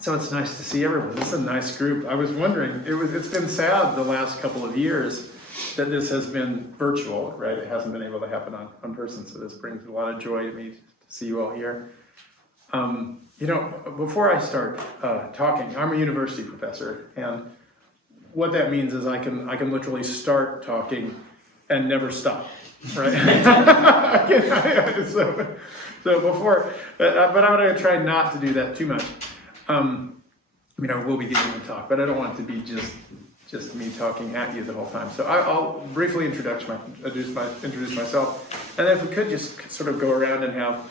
So it's nice to see everyone. This is a nice group. I was wondering, it's been sad the last couple of years that this has been virtual, right? It hasn't been able to happen on person, so this brings a lot of joy to me to see you all here. Before I start talking, I'm a university professor, and what that means is I can literally start talking and never stop, right? So before, but I'm going to try not to do that too much. We'll be giving a talk, but I don't want it to be just me talking at you the whole time. So I'll briefly introduce myself, and then if we could just sort of go around and have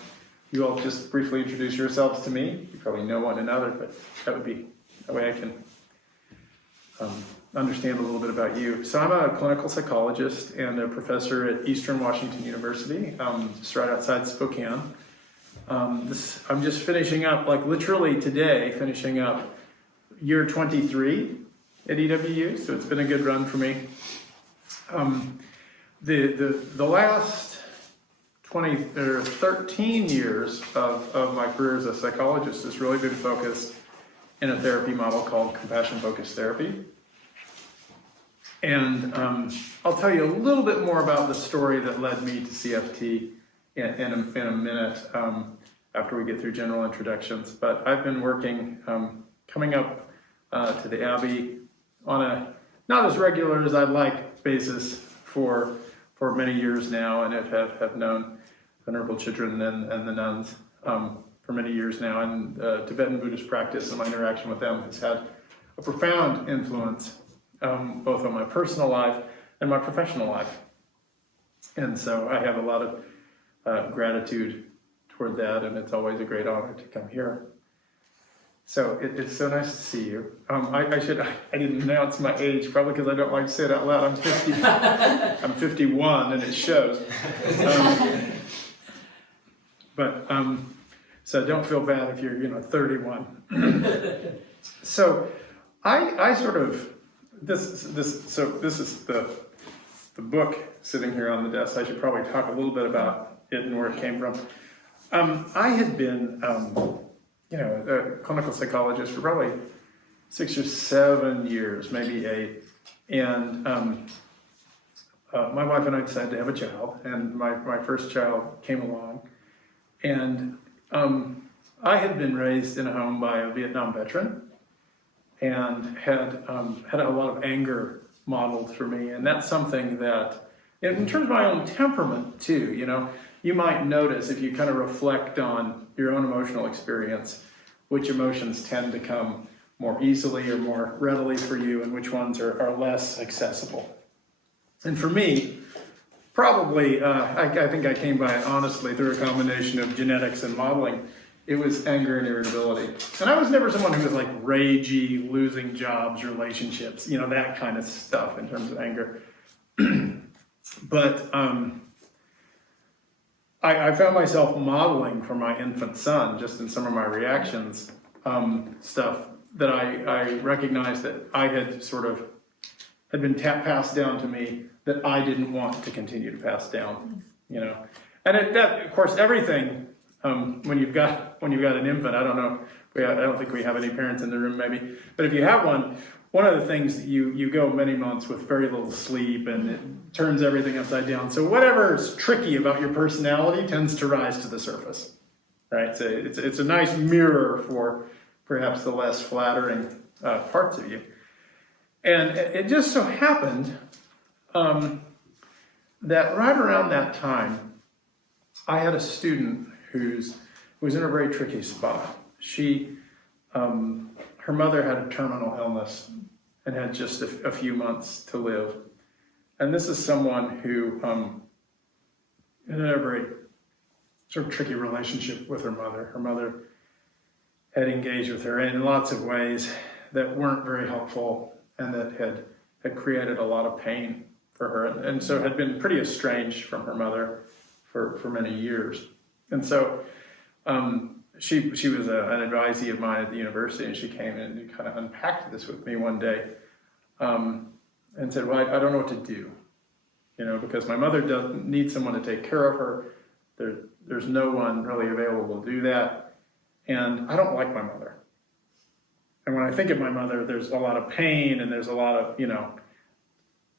you all just briefly introduce yourselves to me. You probably know one another, but that way I can understand a little bit about you. So I'm a clinical psychologist and a professor at Eastern Washington University, just right outside Spokane. I'm just finishing up, like literally today, finishing up year 23 at EWU, so it's been a good run for me. The last 13 years of my career as a psychologist has really been focused in a therapy model called compassion-focused therapy. And I'll tell you a little bit more about the story that led me to CFT in a minute after we get through general introductions. But I've been working, coming up to the Abbey on a not as regular as I'd like basis for many years now, and have known Venerable Chidren and the nuns for many years now, and Tibetan Buddhist practice and my interaction with them has had a profound influence both on my personal life and my professional life. And so I have a lot of gratitude toward that, and it's always a great honor to come here. So it's so nice to see you. I didn't announce my age, probably because I don't like to say it out loud. I'm 50. I'm 51, and it shows. So don't feel bad if you're 31. So I sort of this is the book sitting here on the desk. I should probably talk a little bit about it and where it came from. I had been a clinical psychologist for probably 6 or 7 years, maybe 8. And my wife and I decided to have a child, and my first child came along. And I had been raised in a home by a Vietnam veteran, and had a lot of anger modeled for me. And that's something that, in terms of my own temperament too, you might notice if you kind of reflect on your own emotional experience, which emotions tend to come more easily or more readily for you, and which ones are less accessible. And for me, probably, I think I came by it honestly through a combination of genetics and modeling. It was anger and irritability. And I was never someone who was like ragey, losing jobs, relationships, that kind of stuff in terms of anger. But I found myself modeling for my infant son, just in some of my reactions, stuff that I recognized that I had had been passed down to me that I didn't want to continue to pass down, And that, of course, everything, when you've got an infant, I don't know, I don't think we have any parents in the room maybe, but if you have one of the things that you go many months with very little sleep, and it turns everything upside down. So whatever's tricky about your personality tends to rise to the surface, right? So it's a nice mirror for perhaps the less flattering parts of you. And it just so happened that right around that time, I had a student who was in a very tricky spot. Her mother had a terminal illness and had just a few months to live. And this is someone who had a very sort of tricky relationship with her mother. Her mother had engaged with her in lots of ways that weren't very helpful, and that had created a lot of pain for her, and so had been pretty estranged from her mother for many years. And so she was an advisee of mine at the university, and she came in and kind of unpacked this with me one day, and said, well, I don't know what to do, because my mother needs someone to take care of her. There's no one really available to do that, and I don't like my mother. And when I think of my mother, there's a lot of pain and there's a lot of,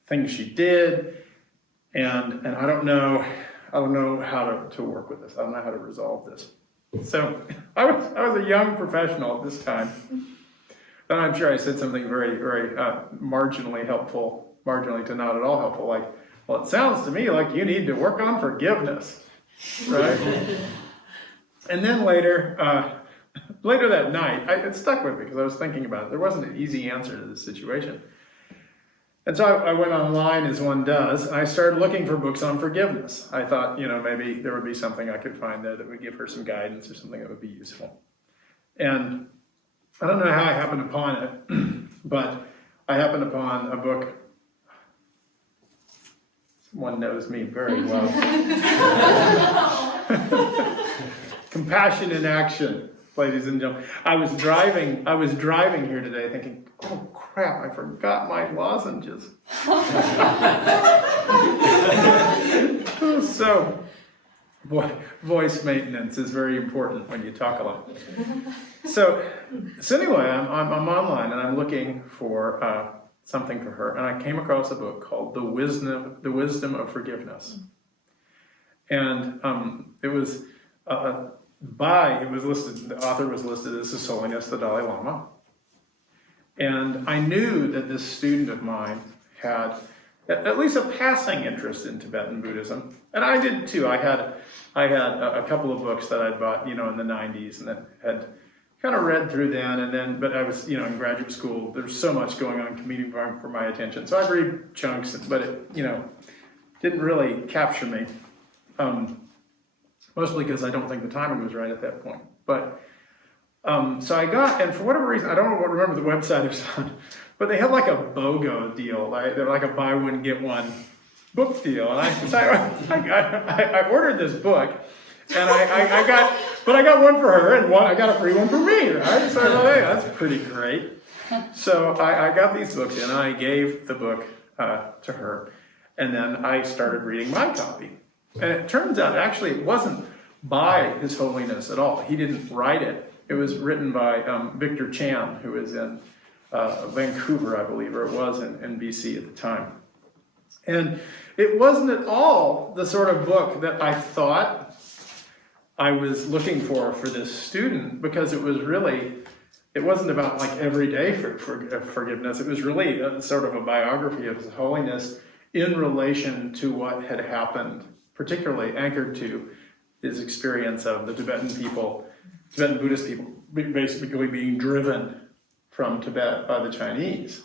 things she did. And I don't know how to work with this. I don't know how to resolve this. So I was a young professional at this time. And I'm sure I said something very, very marginally helpful, marginally to not at all helpful, like, well, it sounds to me like you need to work on forgiveness, right? And then later that night, it stuck with me because I was thinking about it. There wasn't an easy answer to this situation. And so I went online, as one does, and I started looking for books on forgiveness. I thought, maybe there would be something I could find there that would give her some guidance or something that would be useful. And I don't know how I happened upon it, but I happened upon a book. Someone knows me very well. Compassion in Action, ladies and gentlemen. I was driving here today thinking, oh crap, I forgot my lozenges. So, voice maintenance is very important when you talk a lot. So anyway, I'm online and I'm looking for something for her, and I came across a book called The Wisdom of Forgiveness, and it was listed. The author was listed as His Holiness the Dalai Lama, and I knew that this student of mine had at least a passing interest in Tibetan Buddhism, and I did too. I had a couple of books that I'd bought, in the 90s, and then had kind of read through then, but I was, in graduate school. There's so much going on competing for my attention, so I'd read chunks, but it, didn't really capture me. Mostly because I don't think the timing was right at that point. But so I got, and for whatever reason, I don't remember the website it was on, but they had like a BOGO deal. They're like a buy one get one book deal, and I ordered this book, and I got one for her, and I got a free one for me, right? So I thought, hey, that's pretty great. So I got these books, and I gave the book to her, and then I started reading my copy. And it turns out, actually, it wasn't by His Holiness at all. He didn't write it. It was written by Victor Chan, who is in Vancouver, I believe, or it was in BC at the time. And it wasn't at all the sort of book that I thought I was looking for this student, because it wasn't about like everyday forgiveness. It was really sort of a biography of His Holiness in relation to what had happened, particularly anchored to his experience of the Tibetan Buddhist people, basically being driven from Tibet by the Chinese.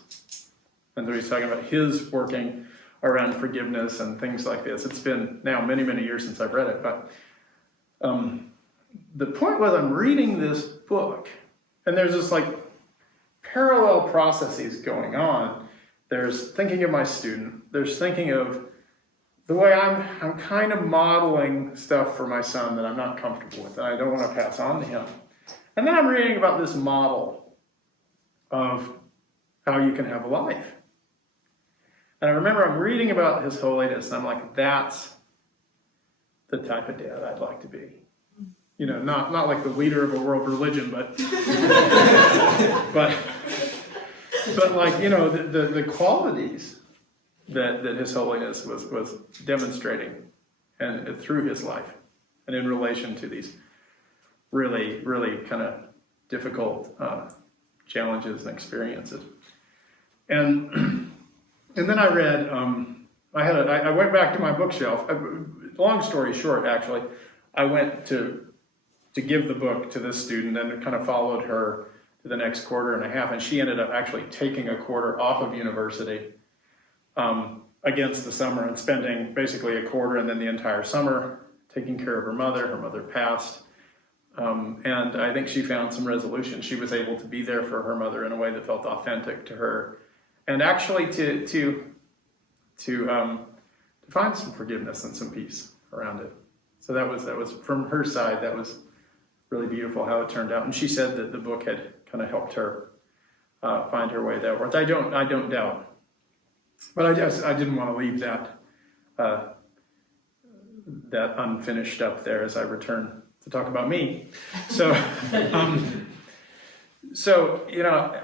And so he's talking about his working around forgiveness and things like this. It's been now many, many years since I've read it, but the point was, I'm reading this book, and there's this like parallel processes going on. There's thinking of my student. There's thinking of the way I'm kind of modeling stuff for my son that I'm not comfortable with, and I don't want to pass on to him. And then I'm reading about this model of how you can have a life. And I remember I'm reading about His Holiness, and I'm like, that's the type of dad I'd like to be. Not like the leader of a world religion, but but like, the qualities that His Holiness was demonstrating and through his life, and in relation to these really, really kind of difficult challenges and experiences. And then I read, I went back to my bookshelf. Long story short, actually, I went to give the book to this student, and kind of followed her to the next quarter and a half, and she ended up actually taking a quarter off of university against the summer, and spending basically a quarter and then the entire summer taking care of her mother. Her mother passed, and I think she found some resolution. She was able to be there for her mother in a way that felt authentic to her, and actually to find some forgiveness and some peace around it. So that was from her side. That was really beautiful how it turned out. And she said that the book had kind of helped her find her way that worth. I don't doubt. But I didn't want to leave that unfinished up there as I return to talk about me. So So,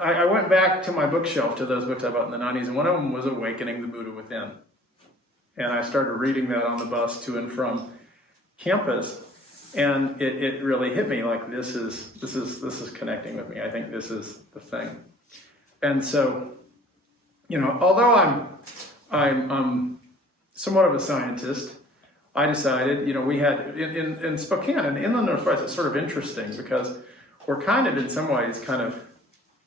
I went back to my bookshelf, to those books I bought in the 90s, and one of them was Awakening the Buddha Within. And I started reading that on the bus to and from campus, and it really hit me like this is connecting with me. I think this is the thing. And so, although I'm somewhat of a scientist, I decided, we had in Spokane, in the Inland Northwest, it's sort of interesting because we're kind of in some ways kind of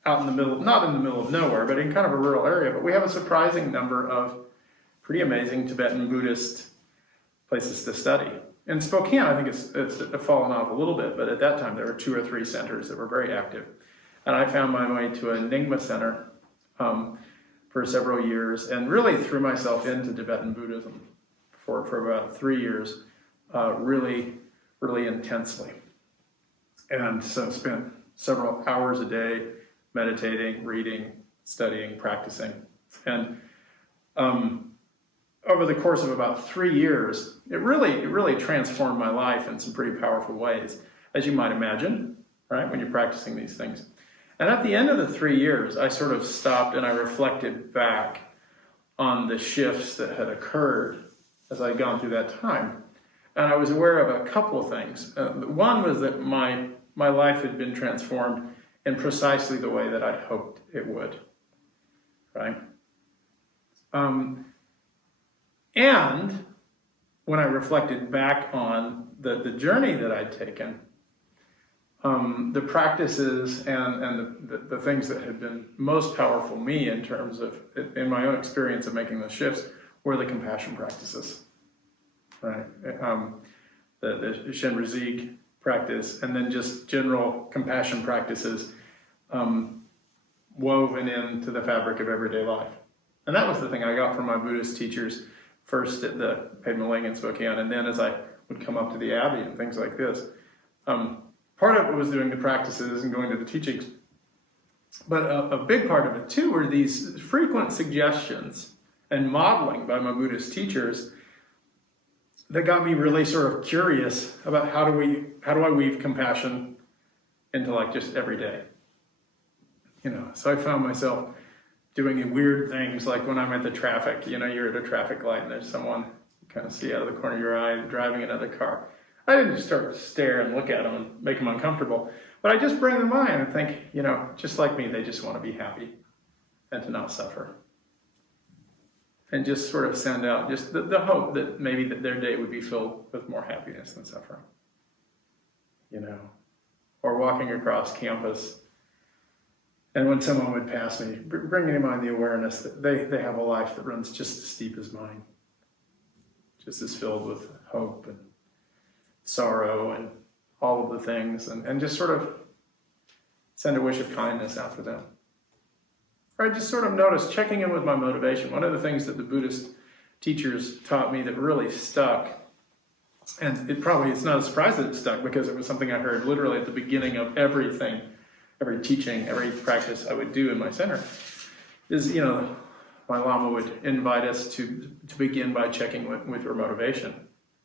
out in the middle, not in the middle of nowhere, but in kind of a rural area. But we have a surprising number of pretty amazing Tibetan Buddhist places to study. In Spokane, I think it's fallen off a little bit, but at that time there were 2 or 3 centers that were very active. And I found my way to a Nyingma center for several years and really threw myself into Tibetan Buddhism for about 3 years, really, really intensely. And so spent several hours a day meditating, reading, studying, practicing. And over the course of about 3 years, it really transformed my life in some pretty powerful ways, as you might imagine, right, when you're practicing these things. And at the end of the 3 years, I sort of stopped and I reflected back on the shifts that had occurred as I'd gone through that time. And I was aware of a couple of things. One was that my life had been transformed in precisely the way that I'd hoped it would, right? And when I reflected back on the journey that I'd taken, the practices and the things that had been most powerful me in terms of, in my own experience of making those shifts, were the compassion practices, right? The Shenrezig practice, and then just general compassion practices woven into the fabric of everyday life. And that was the thing I got from my Buddhist teachers, first at the Padma Ling in Spokane, and then as I would come up to the Abbey and things like this. Part of it was doing the practices and going to the teachings, but a big part of it too were these frequent suggestions and modeling by my Buddhist teachers that got me really sort of curious about how do I weave compassion into like just every day. So I found myself doing weird things like when I'm at the traffic, you're at a traffic light and there's someone you kind of see out of the corner of your eye driving another car. I didn't start to stare and look at them and make them uncomfortable, but I just bring them in and think, just like me, they just want to be happy and to not suffer. And just sort of send out just the hope that maybe that their day would be filled with more happiness than suffering. Or walking across campus, and when someone would pass me, bringing to mind the awareness that they have a life that runs just as steep as mine, just as filled with hope and sorrow and all of the things, and just sort of send a wish of kindness out for them. I just sort of noticed, checking in with my motivation, one of the things that the Buddhist teachers taught me that really stuck, and it's not a surprise that it stuck because it was something I heard literally at the beginning of everything, every teaching, every practice I would do in my center, is, my Lama would invite us to begin by checking with your motivation.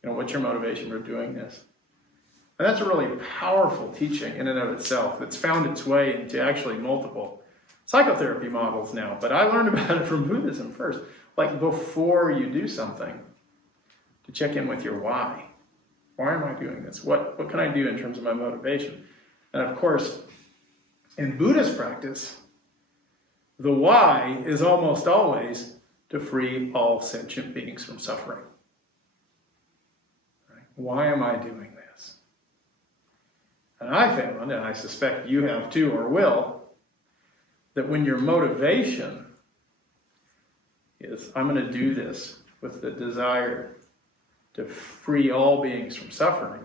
What's your motivation for doing this? And that's a really powerful teaching in and of itself that's found its way into actually multiple psychotherapy models now. But I learned about it from Buddhism first. Like before you do something, to check in with your why. Why am I doing this? What can I do in terms of my motivation? And of course, in Buddhist practice, the why is almost always to free all sentient beings from suffering. Right? Why am I doing this? And I found, and I suspect you have too or will, that when your motivation is, I'm going to do this with the desire to free all beings from suffering,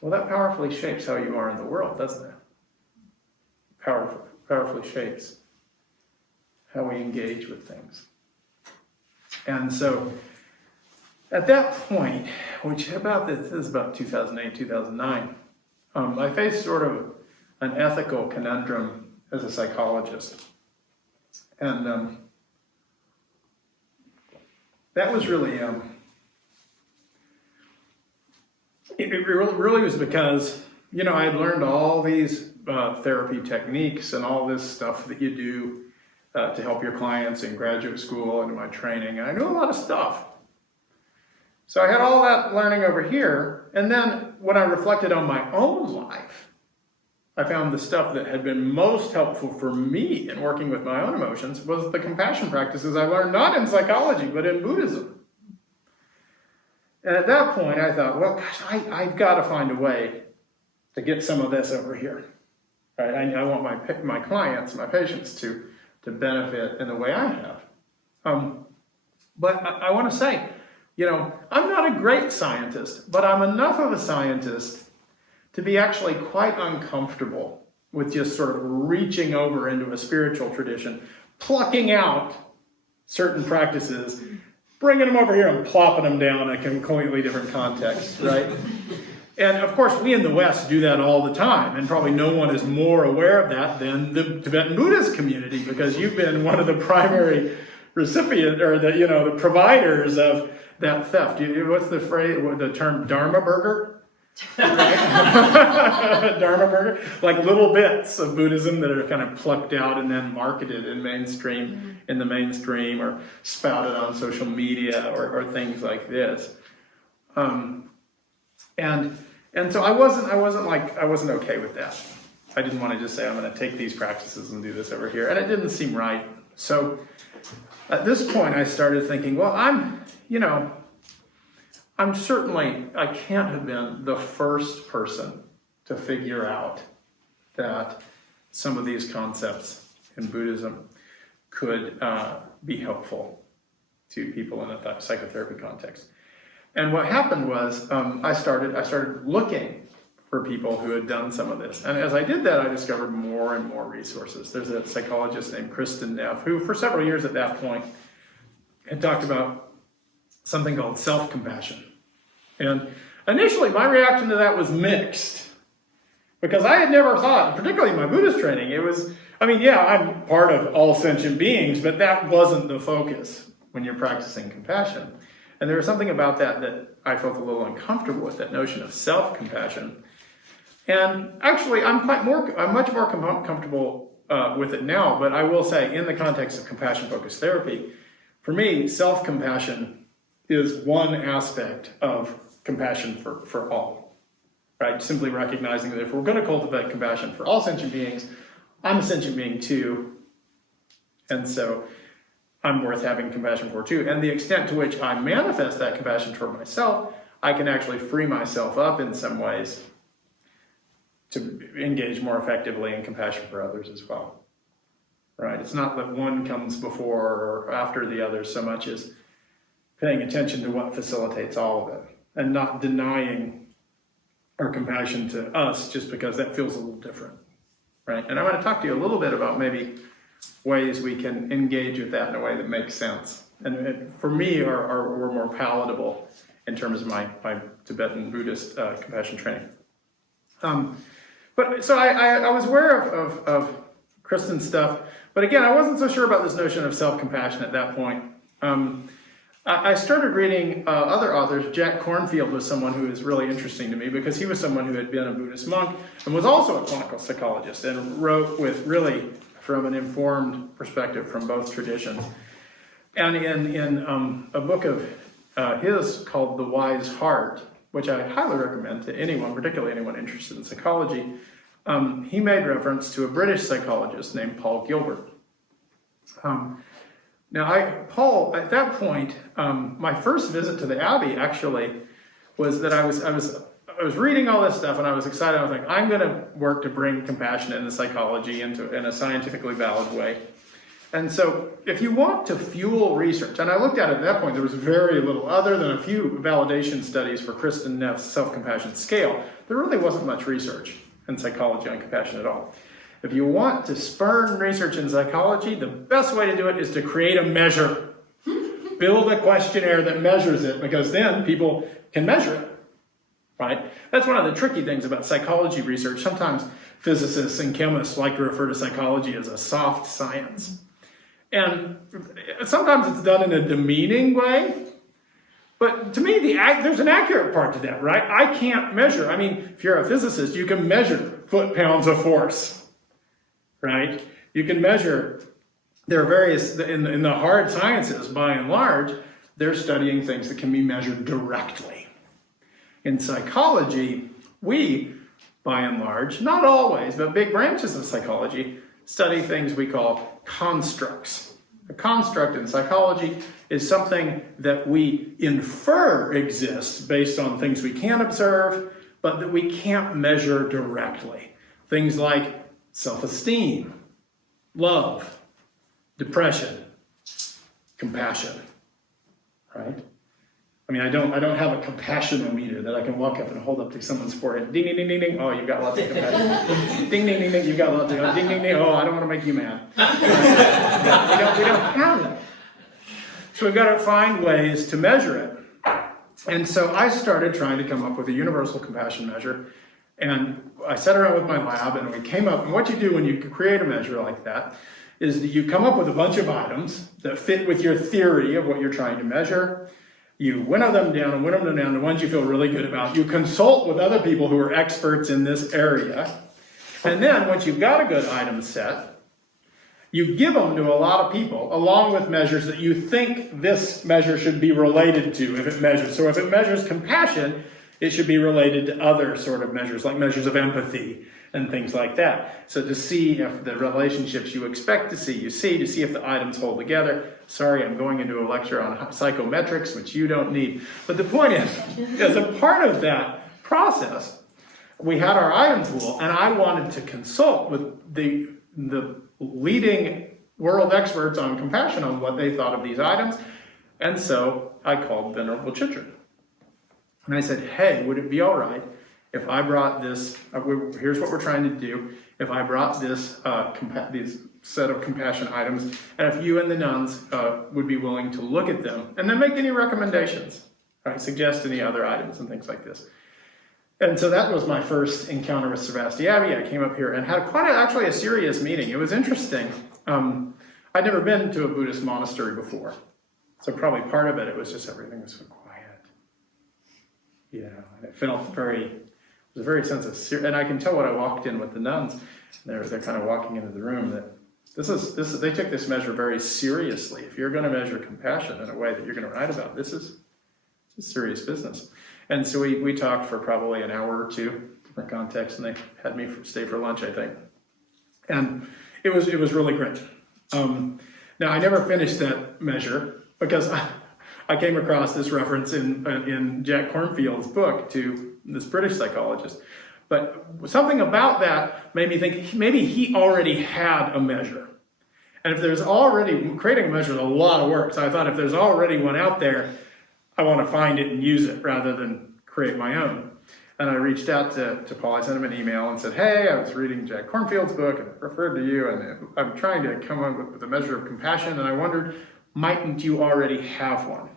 well, that powerfully shapes how you are in the world, doesn't it? Powerfully shapes how we engage with things. And so, at that point, this is about 2008, 2009, I faced sort of an ethical conundrum as a psychologist. And that was really, it really was because, I had learned all these therapy techniques and all this stuff that you do to help your clients in graduate school and my training. And I knew a lot of stuff. So I had all that learning over here. And then when I reflected on my own life, I found the stuff that had been most helpful for me in working with my own emotions was the compassion practices I learned not in psychology, but in Buddhism. And at that point, I thought, well, gosh, I've got to find a way to get some of this over here. Right? I want my clients, my patients to benefit in the way I have. But I want to say, I'm not a great scientist, but I'm enough of a scientist to be actually quite uncomfortable with just sort of reaching over into a spiritual tradition, plucking out certain practices, bringing them over here and plopping them down in a completely different context, right? And of course, we in the West do that all the time, and probably no one is more aware of that than the Tibetan Buddhist community, because you've been one of the primary recipients, or the providers of that theft. What's the phrase, the term, Dharma burger? Right? Dharma burger, like little bits of Buddhism that are kind of plucked out and then marketed in the mainstream, or spouted on social media, or things like this. And so I wasn't okay with that. I didn't want to just say, I'm going to take these practices and do this over here, and it didn't seem right. So at this point, I started thinking, well, I can't have been the first person to figure out that some of these concepts in Buddhism could be helpful to people in a psychotherapy context. And what happened was I started looking for people who had done some of this. And as I did that, I discovered more and more resources. There's a psychologist named Kristen Neff, who for several years at that point had talked about something called self-compassion. And initially, my reaction to that was mixed, because I had never thought, particularly in my Buddhist training, I'm part of all sentient beings, but that wasn't the focus when you're practicing compassion. And there was something about that I felt a little uncomfortable with, that notion of self-compassion. And actually, I'm much more comfortable with it now, but I will say, in the context of compassion-focused therapy, for me, self-compassion is one aspect of compassion for all, right? Simply recognizing that if we're going to cultivate compassion for all sentient beings, I'm a sentient being too, and so I'm worth having compassion for too. And the extent to which I manifest that compassion toward myself, I can actually free myself up in some ways to engage more effectively in compassion for others as well, right? It's not that one comes before or after the other so much as paying attention to what facilitates all of it, and not denying our compassion to us just because that feels a little different, right? And I want to talk to you a little bit about maybe ways we can engage with that in a way that makes sense. And for me, are more palatable in terms of my Tibetan Buddhist compassion training. But so I was aware of Kristen's stuff, but again, I wasn't so sure about this notion of self-compassion at that point. I started reading other authors. Jack Kornfield was someone who is really interesting to me, because he was someone who had been a Buddhist monk and was also a clinical psychologist, and wrote with really from an informed perspective from both traditions. And in a book of his called The Wise Heart, which I highly recommend to anyone, particularly anyone interested in psychology, he made reference to a British psychologist named Paul Gilbert. Paul, at that point, my first visit to the Abbey actually was that I was reading all this stuff, and I was excited. I was like, I'm going to work to bring compassion into psychology in a scientifically valid way. And so if you want to fuel research, and I looked at it at that point, there was very little other than a few validation studies for Kristen Neff's self-compassion scale. There really wasn't much research in psychology on compassion at all. If you want to spurn research in psychology, the best way to do it is to create a measure. Build a questionnaire that measures it, because then people can measure it, right? That's one of the tricky things about psychology research. Sometimes physicists and chemists like to refer to psychology as a soft science. And sometimes it's done in a demeaning way. But to me, there's an accurate part to that, right? I can't measure. I mean, if you're a physicist, you can measure foot-pounds of force, right? You can measure. There are various, in the hard sciences, by and large, they're studying things that can be measured directly. In psychology, we, by and large, not always, but big branches of psychology, study things we call constructs. A construct in psychology is something that we infer exists based on things we can observe, but that we can't measure directly. Things like self-esteem, love, depression, compassion, right? I mean, I don't have a compassionometer that I can walk up and hold up to someone's forehead. Ding, ding, ding, ding, ding. Oh, you've got lots of compassion. Ding, ding, ding, ding. You've got lots of ding, ding, ding. Oh, I don't want to make you mad. We don't have that. So we've got to find ways to measure it. And so I started trying to come up with a universal compassion measure. And I sat around with my lab, and we came up. And what you do when you create a measure like that is that you come up with a bunch of items that fit with your theory of what you're trying to measure. You winnow them down and winnow them down to ones you feel really good about. You consult with other people who are experts in this area. And then once you've got a good item set, you give them to a lot of people along with measures that you think this measure should be related to if it measures. So if it measures compassion, it should be related to other sort of measures, like measures of empathy and things like that. So to see if the relationships you expect to see, you see, to see if the items hold together. Sorry, I'm going into a lecture on psychometrics, which you don't need. But the point is, as a part of that process, we had our item pool, and I wanted to consult with the leading world experts on compassion on what they thought of these items. And so I called Venerable Chichen. And I said, hey, would it be all right if I brought this, here's what we're trying to do, if I brought this set of compassion items, and if you and the nuns would be willing to look at them and then make any recommendations, right? Suggest any other items and things like this. And so that was my first encounter with Sravasti Abbey. I came up here and had actually a serious meeting. It was interesting. I'd never been to a Buddhist monastery before. So probably part of it was just everything was so quiet. And it felt it was a very sense of, and I can tell when I walked in with the nuns, they're kind of walking into the room, that they took this measure very seriously. If you're going to measure compassion in a way that you're going to write about, this is serious business. And so we talked for probably an hour or two, different contexts, and they had me stay for lunch, I think. And it was really great. Now, I never finished that measure because I came across this reference in Jack Kornfield's book to this British psychologist. But something about that made me think maybe he already had a measure. And if there's already, creating a measure is a lot of work. So I thought if there's already one out there, I want to find it and use it rather than create my own. And I reached out to Paul. I sent him an email and said, hey, I was reading Jack Kornfield's book and I referred to you, and I'm trying to come up with a measure of compassion, and I wondered, mightn't you already have one?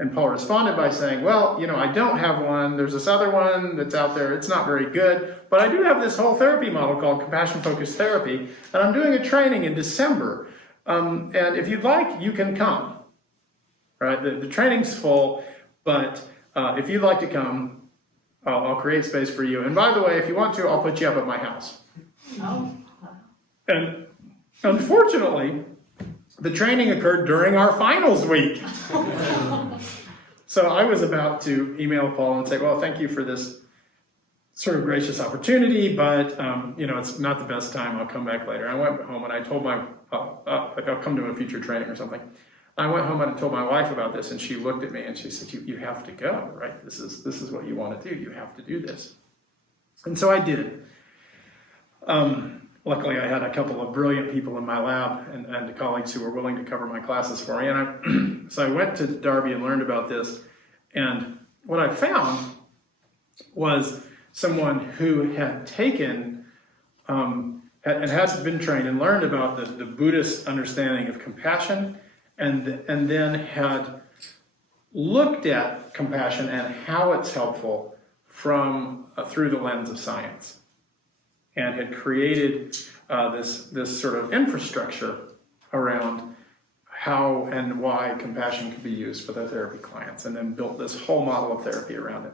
And Paul responded by saying, well, I don't have one. There's this other one that's out there. It's not very good. But I do have this whole therapy model called compassion-focused therapy, and I'm doing a training in December. And if you'd like, you can come. Right? The training's full, but if you'd like to come, I'll create space for you. And by the way, if you want to, I'll put you up at my house. Oh. And unfortunately, the training occurred during our finals week. So I was about to email Paul and say, well, thank you for this sort of gracious opportunity, but it's not the best time. I'll come back later. I went home and I told I'll come to a future training or something. I went home and I told my wife about this, and she looked at me and she said, you have to go, right? This is what you want to do. You have to do this. And so I did. Luckily, I had a couple of brilliant people in my lab and colleagues who were willing to cover my classes for me. And so I went to Derby and learned about this. And what I found was someone who had taken and has been trained and learned about the Buddhist understanding of compassion, and then had looked at compassion and how it's helpful through the lens of science, and had created this sort of infrastructure around how and why compassion could be used for their therapy clients, and then built this whole model of therapy around it.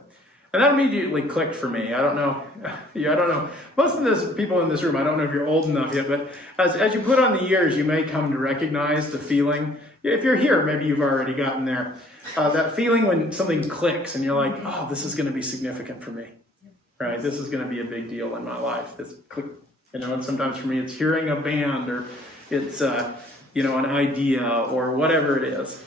And that immediately clicked for me. I don't know. I don't know. Most of the people in this room, I don't know if you're old enough yet, but as you put on the years, you may come to recognize the feeling. If you're here, maybe you've already gotten there. That feeling when something clicks and you're like, oh, this is going to be significant for me, right? This is going to be a big deal in my life. This click, and sometimes for me, it's hearing a band, or it's, an idea, or whatever it is,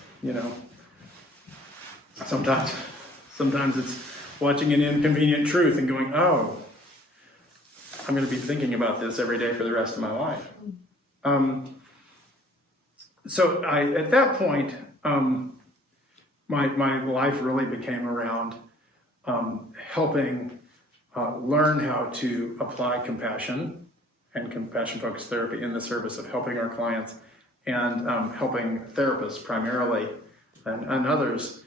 Sometimes it's watching an inconvenient truth and going, oh, I'm going to be thinking about this every day for the rest of my life. So at that point, my life really became around helping learn how to apply compassion and compassion-focused therapy in the service of helping our clients and helping therapists primarily and others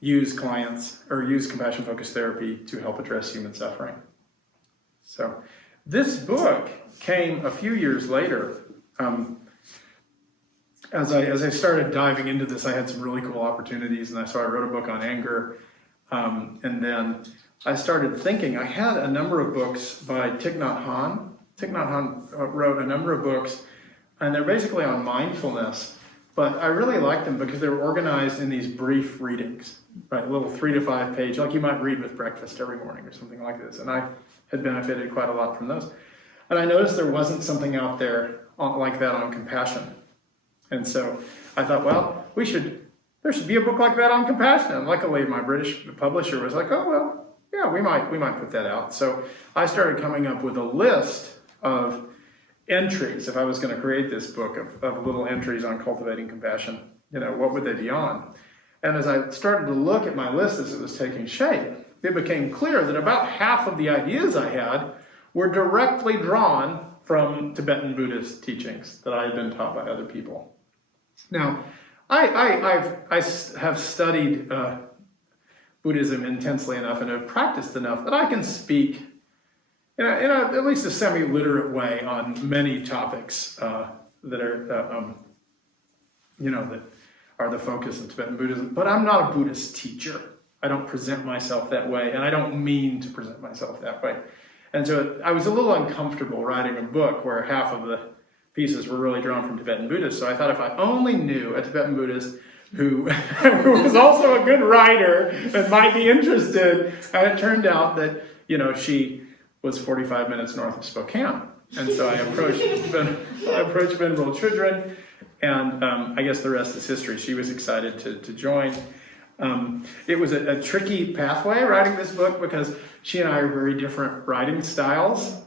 use compassion-focused therapy to help address human suffering. So this book came a few years later. As I started diving into this, I had some really cool opportunities, and so I wrote a book on anger, and then I started thinking. I had a number of books by Thich Nhat Hanh. Thich Nhat Hanh wrote a number of books, and they're basically on mindfulness, but I really liked them because they were organized in these brief readings, right? Little 3 to 5 page, like you might read with breakfast every morning or something like this, and I had benefited quite a lot from those. And I noticed there wasn't something out there like that on compassion. And so I thought, well, there should be a book like that on compassion. And luckily my British publisher was like, oh, well, yeah, we might put that out. So I started coming up with a list of entries. If I was going to create this book of little entries on cultivating compassion, what would they be on? And as I started to look at my list as it was taking shape, it became clear that about half of the ideas I had were directly drawn from Tibetan Buddhist teachings that I had been taught by other people. Now, I have studied Buddhism intensely enough and have practiced enough that I can speak in at least a semi-literate way on many topics that are, that are the focus of Tibetan Buddhism. But I'm not a Buddhist teacher. I don't present myself that way, and I don't mean to present myself that way. And so I was a little uncomfortable writing a book where half of the pieces were really drawn from Tibetan Buddhists. So I thought if I only knew a Tibetan Buddhist who was also a good writer and might be interested, and it turned out that, she was 45 minutes north of Spokane. And so I approached Venerable Chudren, and I guess the rest is history. She was excited to join. It was a tricky pathway writing this book because she and I are very different writing styles.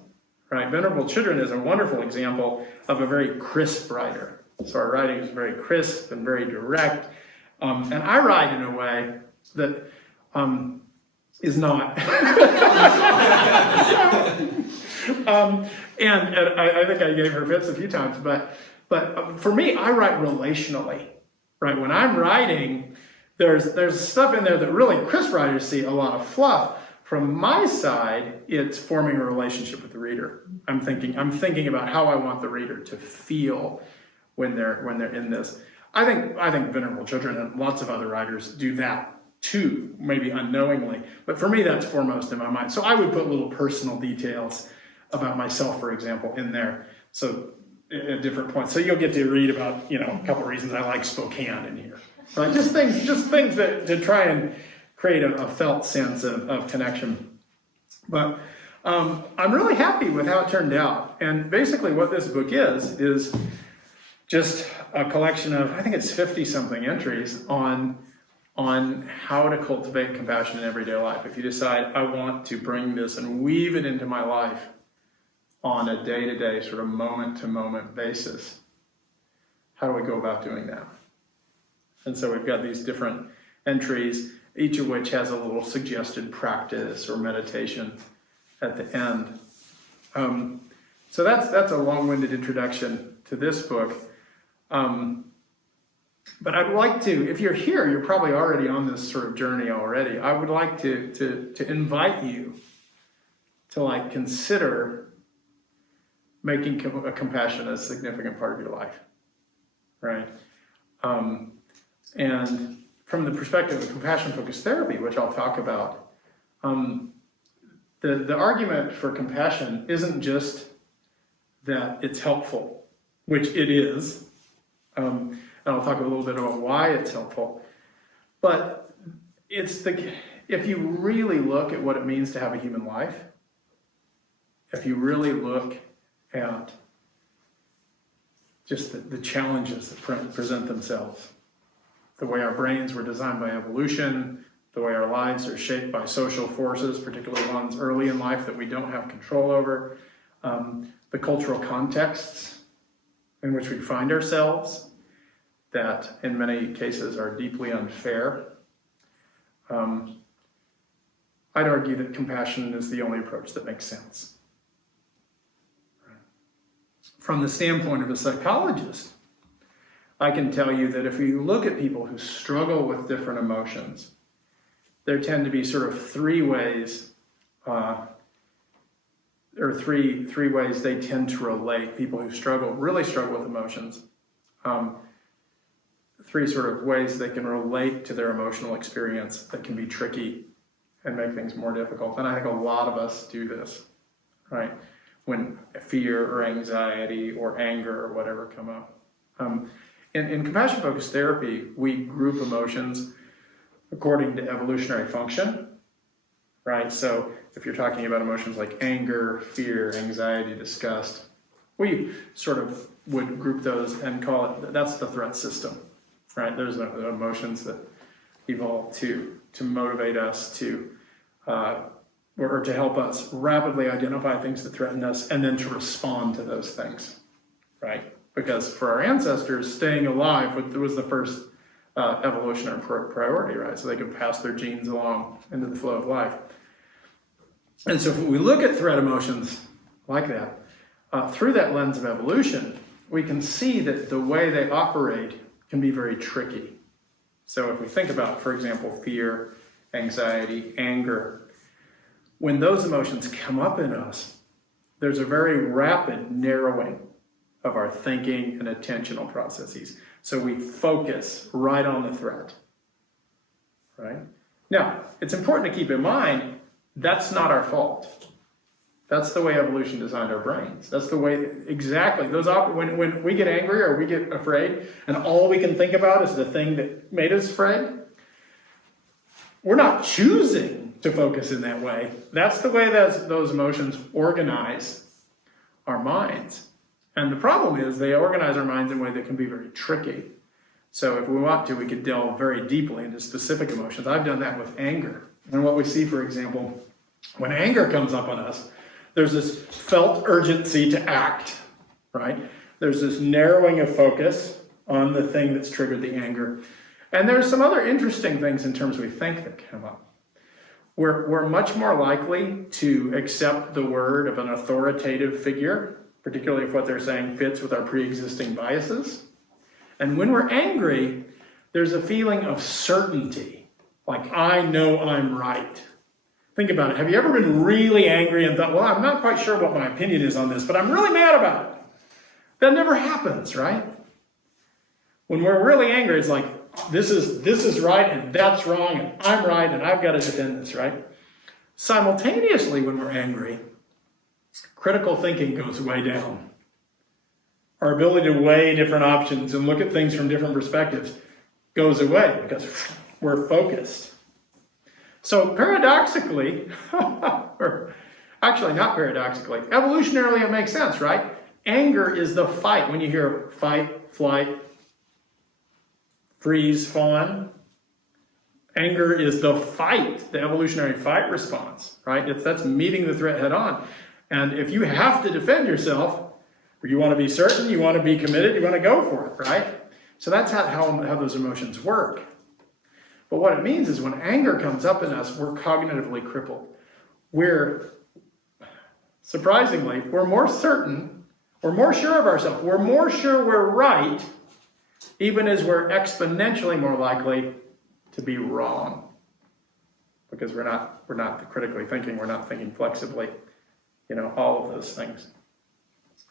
Right? Venerable Chudren is a wonderful example of a very crisp writer. So our writing is very crisp and very direct. And I write in a way that is not. And I think I gave her fits a few times, but for me, I write relationally. Right? When I'm writing, there's stuff in there that really crisp writers see a lot of fluff. From my side, it's forming a relationship with the reader. I'm thinking about how I want the reader to feel when they're in this. I think Venerable Chudren and lots of other writers do that too, maybe unknowingly. But for me, that's foremost in my mind. So I would put little personal details about myself, for example, in there. So at different points. So you'll get to read about, a couple of reasons I like Spokane in here. Right? Just things that to try and create a felt sense of connection. But I'm really happy with how it turned out. And basically what this book is just a collection of, I think it's 50-something entries on how to cultivate compassion in everyday life. If you decide, I want to bring this and weave it into my life on a day-to-day, sort of moment-to-moment basis, how do we go about doing that? And so we've got these different entries, each of which has a little suggested practice or meditation at the end. So that's a long-winded introduction to this book. But I'd like to, if you're here, you're probably already on this sort of journey already. I would like to invite you to consider making compassion a significant part of your life, right? And from the perspective of compassion-focused therapy, which I'll talk about, the argument for compassion isn't just that it's helpful, which it is, and I'll talk a little bit about why it's helpful, but if you really look at what it means to have a human life, if you really look at just the challenges that present themselves, the way our brains were designed by evolution, the way our lives are shaped by social forces, particularly ones early in life that we don't have control over, the cultural contexts in which we find ourselves that in many cases are deeply unfair. I'd argue that compassion is the only approach that makes sense. From the standpoint of a psychologist, I can tell you that if you look at people who struggle with different emotions, there tend to be sort of three ways, three ways they tend to relate. People who really struggle with emotions. Three sort of ways they can relate to their emotional experience that can be tricky and make things more difficult. And I think a lot of us do this, right? When fear or anxiety or anger or whatever come up. In compassion-focused therapy, we group emotions according to evolutionary function, right? So if you're talking about emotions like anger, fear, anxiety, disgust, we sort of would group those and call it, that's the threat system, right? There's the emotions that evolve to motivate us or to help us rapidly identify things that threaten us and then to respond to those things, right? Because for our ancestors, staying alive was the first evolutionary priority, right? So they could pass their genes along into the flow of life. And so if we look at threat emotions like that, through that lens of evolution, we can see that the way they operate can be very tricky. So if we think about, for example, fear, anxiety, anger, when those emotions come up in us, there's a very rapid narrowing of our thinking and attentional processes. So we focus right on the threat, right? Now, it's important to keep in mind, that's not our fault. That's the way evolution designed our brains. That's the way, exactly. When we get angry or we get afraid, and all we can think about is the thing that made us afraid, we're not choosing to focus in that way. That's the way those emotions organize our minds. And the problem is they organize our minds in a way that can be very tricky. So if we want to, we could delve very deeply into specific emotions. I've done that with anger. And what we see, for example, when anger comes up on us, there's this felt urgency to act, right? There's this narrowing of focus on the thing that's triggered the anger. And there's some other interesting things in terms we think that come up. We're much more likely to accept the word of an authoritative figure, particularly if what they're saying fits with our pre-existing biases. And when we're angry, there's a feeling of certainty, like I know I'm right. Think about it. Have you ever been really angry and thought, well, I'm not quite sure what my opinion is on this, but I'm really mad about it? That never happens, right? When we're really angry, it's like, this is right and that's wrong and I'm right and I've got to defend this, right? Simultaneously, when we're angry, critical thinking goes way down. Our ability to weigh different options and look at things from different perspectives goes away because we're focused. So paradoxically, or actually not paradoxically, evolutionarily it makes sense, right? Anger is the fight. When you hear fight, flight, freeze, fawn, anger is the fight, the evolutionary fight response, right? That's meeting the threat head on. And if you have to defend yourself, or you want to be certain, you want to be committed, you want to go for it, right? So that's how those emotions work. But what it means is when anger comes up in us, we're cognitively crippled. Surprisingly, we're more certain, we're more sure of ourselves, we're more sure we're right, even as we're exponentially more likely to be wrong. Because we're not critically thinking, we're not thinking flexibly, all of those things.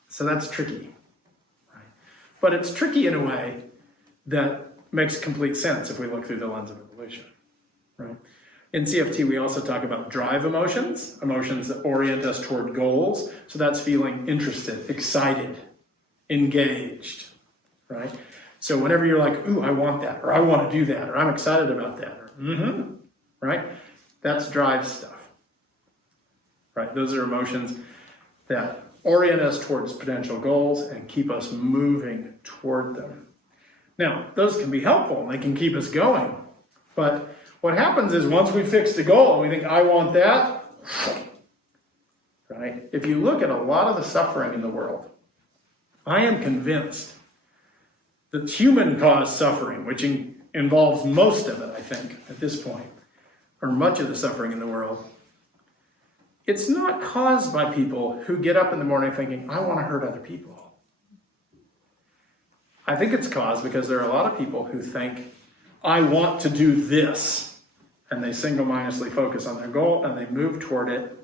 So that's tricky, right? But it's tricky in a way that makes complete sense if we look through the lens of evolution, right? In CFT, we also talk about drive emotions, emotions that orient us toward goals. So that's feeling interested, excited, engaged, right? So whenever you're like, ooh, I want that, or I want to do that, or I'm excited about that, or right? That's drive stuff, right? Those are emotions that orient us towards potential goals and keep us moving toward them. Now, those can be helpful and they can keep us going, but what happens is once we fix the goal and we think, I want that, right? If you look at a lot of the suffering in the world, I am convinced that human-caused suffering, which involves most of it, I think, at this point, or much of the suffering in the world, it's not caused by people who get up in the morning thinking, I want to hurt other people. I think it's caused because there are a lot of people who think, I want to do this. And they single-mindedly focus on their goal and they move toward it,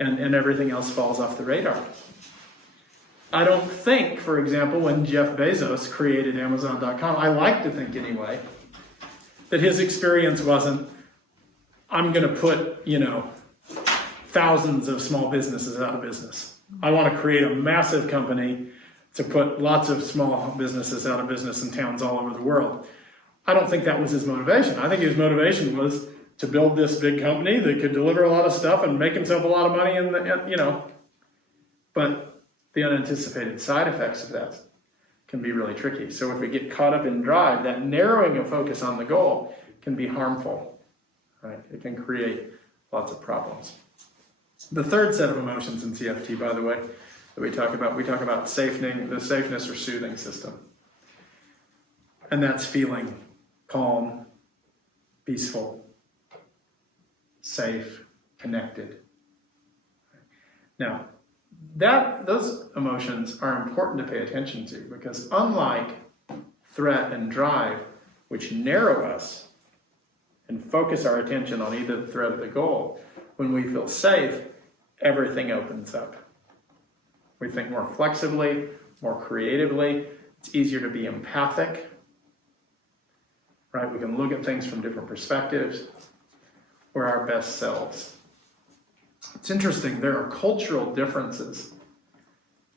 and everything else falls off the radar. I don't think, for example, when Jeff Bezos created Amazon.com, I like to think anyway, that his experience wasn't, I'm going to put, thousands of small businesses out of business. I want to create a massive company to put lots of small businesses out of business in towns all over the world. I don't think that was his motivation. I think his motivation was to build this big company that could deliver a lot of stuff and make himself a lot of money, but the unanticipated side effects of that can be really tricky. So if we get caught up in drive, that narrowing of focus on the goal can be harmful, right? It can create lots of problems. The third set of emotions in CFT, by the way, that we talk about the safeness or soothing system. And that's feeling calm, peaceful, safe, connected. Now, those emotions are important to pay attention to because unlike threat and drive, which narrow us and focus our attention on either the threat or the goal, when we feel safe, everything opens up. We think more flexibly, more creatively. It's easier to be empathic. Right? We can look at things from different perspectives. We're our best selves. It's interesting, there are cultural differences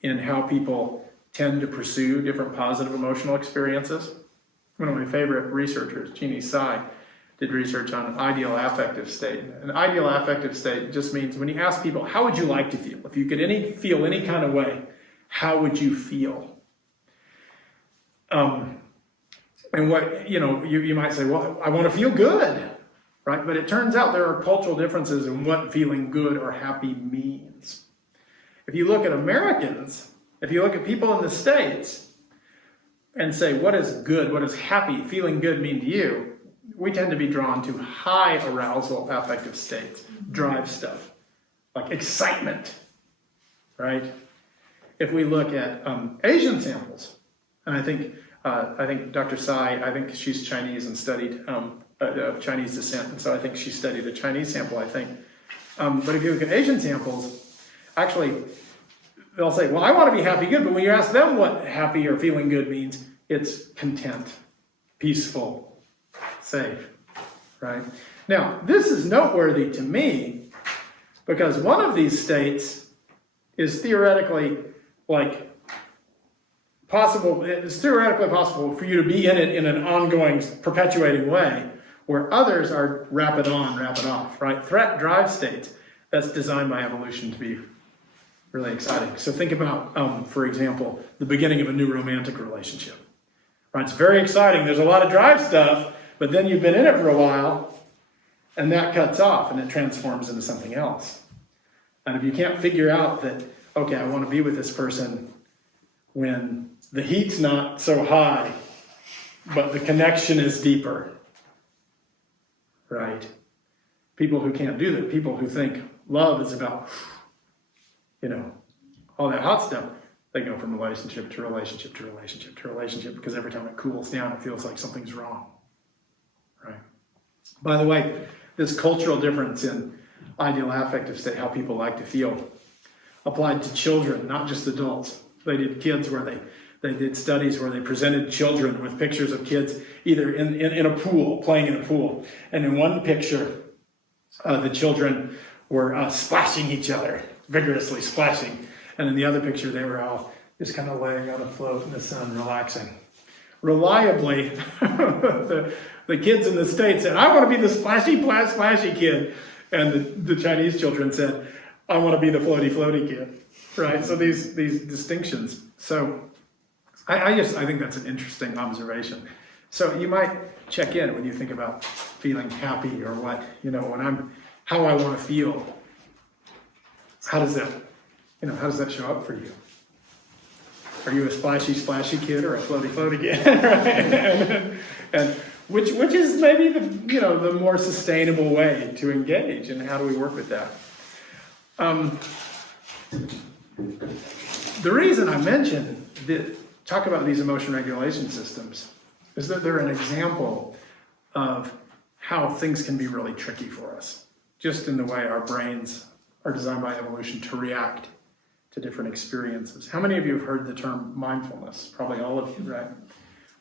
in how people tend to pursue different positive emotional experiences. One of my favorite researchers, Jeannie Tsai, did research on an ideal affective state. An ideal affective state just means when you ask people, how would you like to feel? If you could feel any kind of way, how would you feel? And what, you might say, well, I want to feel good, right? But it turns out there are cultural differences in what feeling good or happy means. If you look at Americans, if you look at people in the States and say, what is good, what does happy, feeling good mean to you? We tend to be drawn to high arousal affective states, drive stuff, like excitement, right? If we look at Asian samples, and I think Dr. Tsai, I think she's Chinese and studied of Chinese descent, and so I think she studied a Chinese sample, I think. But if you look at Asian samples, actually, they'll say, well, I want to be happy, good, but when you ask them what happy or feeling good means, it's content, peaceful, safe, right? Now, this is noteworthy to me because one of these states is theoretically possible. It's theoretically possible for you to be in it in an ongoing, perpetuating way, where others are rapid on, rapid off, right? Threat drive states, that's designed by evolution to be really exciting. So think about, for example, the beginning of a new romantic relationship, right? It's very exciting. There's a lot of drive stuff, but then you've been in it for a while, and that cuts off, and it transforms into something else. And if you can't figure out that, okay, I want to be with this person when the heat's not so high, but the connection is deeper, right? People who can't do that, people who think love is about, all that hot stuff, they go from relationship to relationship to relationship to relationship because every time it cools down, it feels like something's wrong, right? By the way, this cultural difference in ideal affective state, how people like to feel, applied to children, not just adults. They did kids where they They did studies where they presented children with pictures of kids either in a pool, playing in a pool. And in one picture, the children were splashing each other, vigorously splashing. And in the other picture, they were all just kind of laying on a float in the sun, relaxing. Reliably, the kids in the States said, I want to be the splashy kid. And the Chinese children said, I want to be the floaty kid. Right? So these distinctions. So I think that's an interesting observation. So you might check in when you think about feeling happy or what, how I want to feel. How does that show up for you? Are you a splashy kid or a floaty kid? Right? and which is maybe the more sustainable way to engage, and how do we work with that? The reason I mentioned talk about these emotion regulation systems is that they're an example of how things can be really tricky for us, just in the way our brains are designed by evolution to react to different experiences. How many of you have heard the term mindfulness? Probably all of you, right?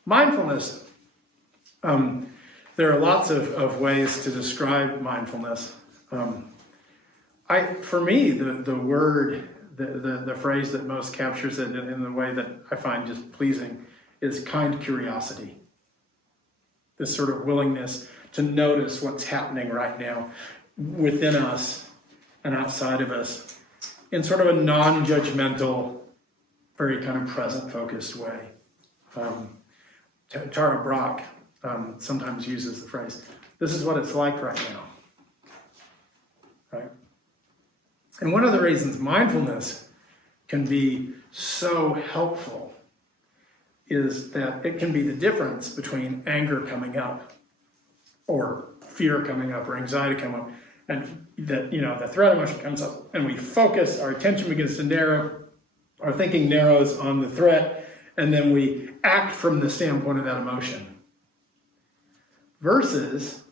Mindfulness, there are lots of ways to describe mindfulness. For me, the word, the phrase that most captures it in the way that I find just pleasing is kind curiosity. This sort of willingness to notice what's happening right now within us and outside of us in sort of a non-judgmental, very kind of present-focused way. Tara Brach sometimes uses the phrase, this is what it's like right now. Right? And one of the reasons mindfulness can be so helpful is that it can be the difference between anger coming up or fear coming up or anxiety coming up, and that, the threat emotion comes up and we focus, our attention begins to narrow, our thinking narrows on the threat, and then we act from the standpoint of that emotion. Versus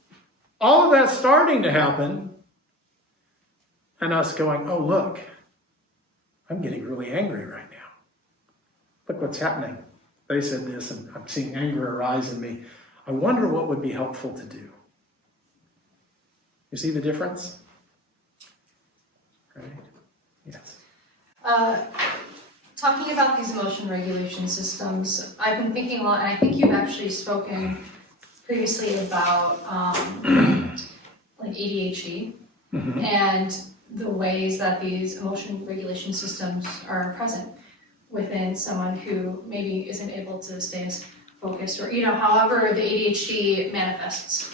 all of that starting to happen and us going, oh, look, I'm getting really angry right now. Look what's happening. They said this, and I'm seeing anger arise in me. I wonder what would be helpful to do. You see the difference? Right? Yes. Talking about these emotion regulation systems, I've been thinking a lot, and I think you've actually spoken previously about like ADHD and the ways that these emotion regulation systems are present within someone who maybe isn't able to stay as focused, or however the ADHD manifests.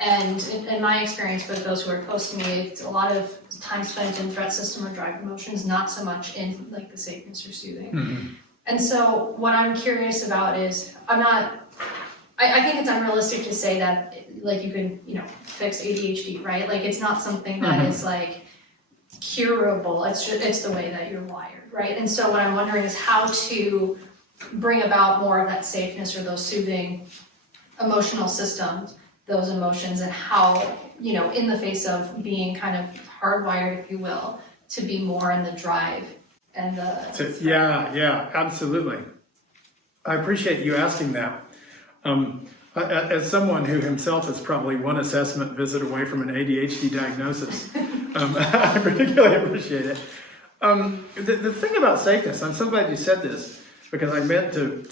And in my experience with those who are close to me, it's a lot of time spent in threat system or drive emotions, not so much in like the safeness or soothing. And so what I'm curious about is, I think it's unrealistic to say that like you can, fix ADHD, right? Like it's not something that is like curable. It's the way that you're wired, right? And so what I'm wondering is how to bring about more of that safeness or those soothing emotional systems, those emotions, and how, in the face of being kind of hardwired, if you will, to be more in the drive and the... Yeah, absolutely. I appreciate you asking that. As someone who himself is probably one assessment visit away from an ADHD diagnosis, I particularly appreciate it. The thing about safeness, I'm so glad you said this, because I meant to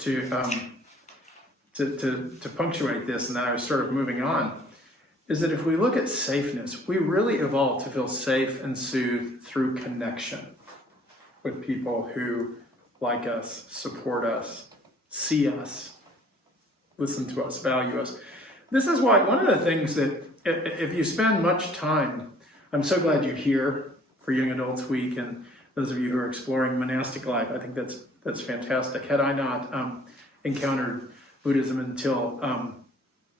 punctuate this, and then I was sort of moving on, is that if we look at safeness, we really evolved to feel safe and soothed through connection with people who like us, support us, see us, listen to us, value us. This is why one of the things that, if you spend much time, I'm so glad you're here for Young Adults Week, and those of you who are exploring monastic life, I think that's fantastic. Had I not encountered Buddhism until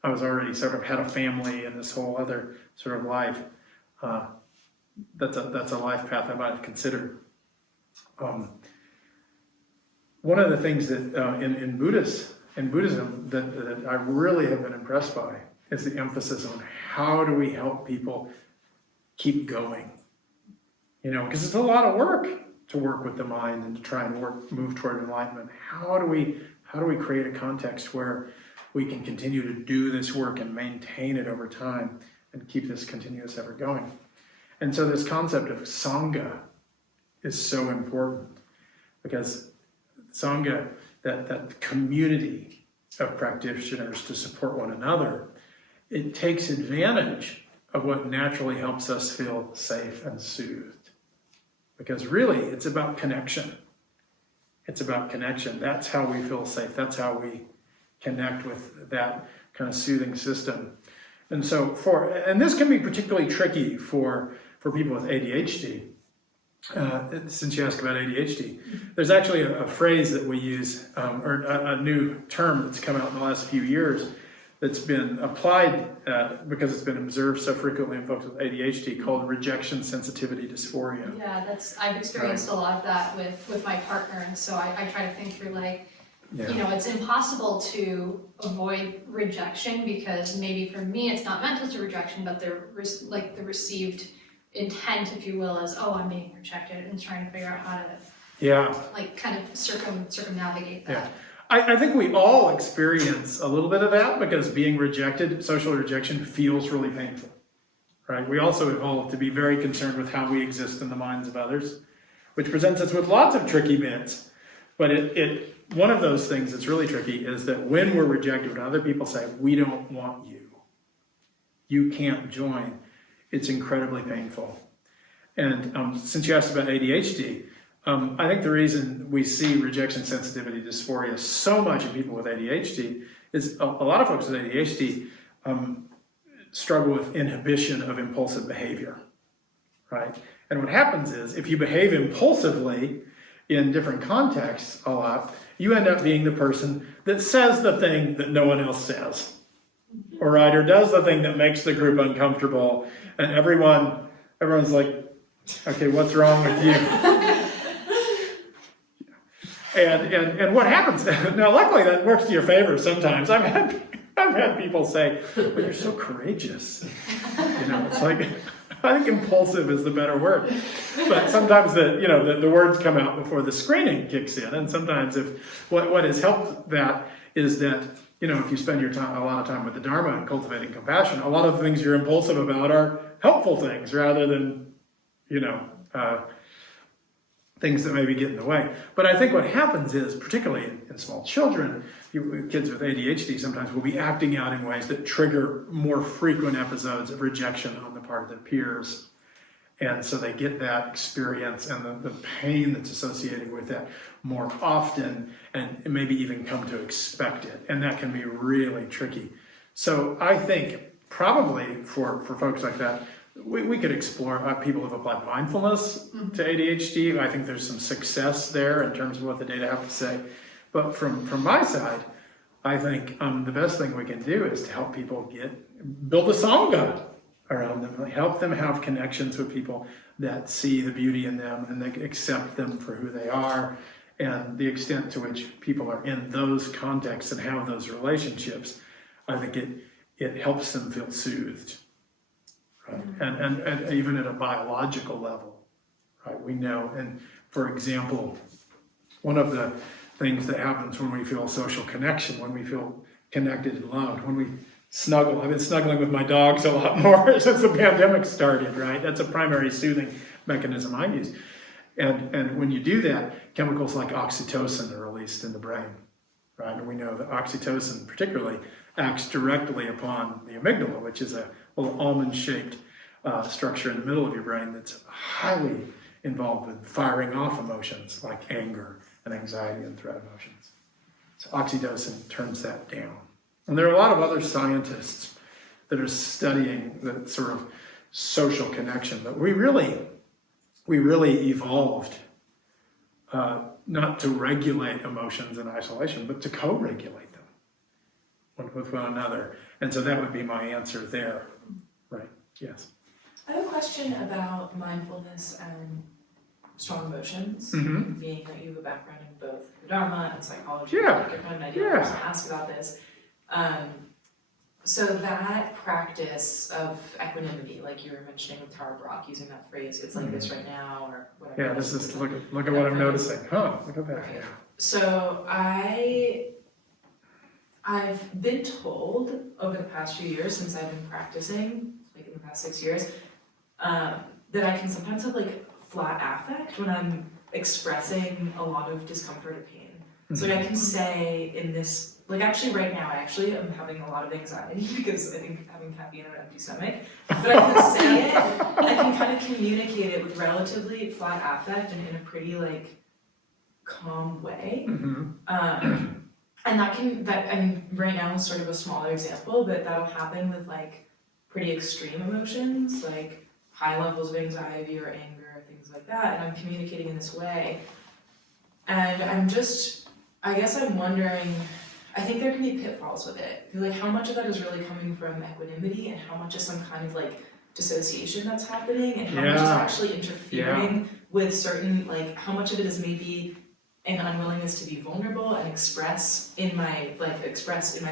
I was already sort of had a family and this whole other sort of life, that's a life path I might have considered. One of the things that in Buddhism that I really have been impressed by is the emphasis on how do we help people keep going. Because it's a lot of work work with the mind and to try and move toward enlightenment. How do we create a context where we can continue to do this work and maintain it over time and keep this continuous effort going? And so this concept of Sangha is so important, because Sangha, that community of practitioners to support one another, it takes advantage of what naturally helps us feel safe and soothed. Because really, it's about connection. It's about connection. That's how we feel safe. That's how we connect with that kind of soothing system. And so and this can be particularly tricky for people with ADHD. Since you asked about ADHD, there's actually a phrase that we use, or a new term that's come out in the last few years that's been applied because it's been observed so frequently in folks with ADHD, called rejection sensitivity dysphoria. Yeah, I've experienced a lot of that with my partner, and so I try to think through it's impossible to avoid rejection, because maybe for me it's not meant as a rejection, but the received intent, if you will, is, oh, I'm being rejected, and trying to figure out how to kind of circumnavigate that. Yeah. I think we all experience a little bit of that, because being rejected, social rejection, feels really painful, right? We also evolved to be very concerned with how we exist in the minds of others, which presents us with lots of tricky bits. But one of those things that's really tricky is that when we're rejected, when other people say, we don't want you, you can't join, it's incredibly painful. And since you asked about ADHD, I think the reason we see rejection sensitivity dysphoria so much in people with ADHD is a lot of folks with ADHD struggle with inhibition of impulsive behavior, right? And what happens is, if you behave impulsively in different contexts a lot, you end up being the person that says the thing that no one else says, or does the thing that makes the group uncomfortable, and everyone's like, okay, what's wrong with you? And what happens? Now, luckily, that works to your favor sometimes. I've had people say, "Well, you're so courageous." It's like, I think impulsive is the better word. But sometimes the words come out before the screening kicks in, and sometimes what has helped that is that if you spend a lot of time with the Dharma and cultivating compassion, a lot of the things you're impulsive about are helpful things rather than things that maybe get in the way. But I think what happens is, particularly in small children, kids with ADHD sometimes will be acting out in ways that trigger more frequent episodes of rejection on the part of their peers. And so they get that experience and the pain that's associated with that more often, and maybe even come to expect it. And that can be really tricky. So I think probably for folks like that, we could explore people who've applied mindfulness to ADHD. I think there's some success there in terms of what the data have to say. But from my side, I think the best thing we can do is to help people build a Sangha around them, help them have connections with people that see the beauty in them and they accept them for who they are, and the extent to which people are in those contexts and have those relationships. I think it helps them feel soothed. Right? And even at a biological level, right? We know, and for example, one of the things that happens when we feel social connection, when we feel connected and loved, when we snuggle. I've been snuggling with my dogs a lot more since the pandemic started, right? That's a primary soothing mechanism I use. And when you do that, chemicals like oxytocin are released in the brain, right? And we know that oxytocin particularly acts directly upon the amygdala, which is a little almond-shaped structure in the middle of your brain that's highly involved with firing off emotions like anger and anxiety and threat emotions. So oxytocin turns that down. And there are a lot of other scientists that are studying the sort of social connection, but we really evolved not to regulate emotions in isolation, but to co-regulate them with one another. And so that would be my answer there. Right, yes. I have a question about mindfulness and strong emotions, being that you have a background in both the Dharma and psychology. Yeah. Like you're kind of an ideal person to ask about this. So that practice of equanimity, like you were mentioning with Tara Brach using that phrase, it's like this right now, or whatever. Yeah, this is, look at what I'm noticing. Huh, look at that. Right. Yeah. So I've been told over the past few years, since I've been practicing, like in the past 6 years, that I can sometimes have like flat affect when I'm expressing a lot of discomfort or pain. So I can say in this, like actually right now, I'm having a lot of anxiety because I think having caffeine on an empty stomach. But I can say it, I can kind of communicate it with relatively flat affect and in a pretty like calm way. And right now is sort of a smaller example, but that'll happen with like pretty extreme emotions, like high levels of anxiety or anger, things like that. And I'm communicating in this way. And I guess I'm wondering, I think there can be pitfalls with it. Like how much of that is really coming from equanimity and how much is some kind of like dissociation that's happening and how much is actually interfering with certain, like how much of it is maybe an unwillingness to be vulnerable and express in my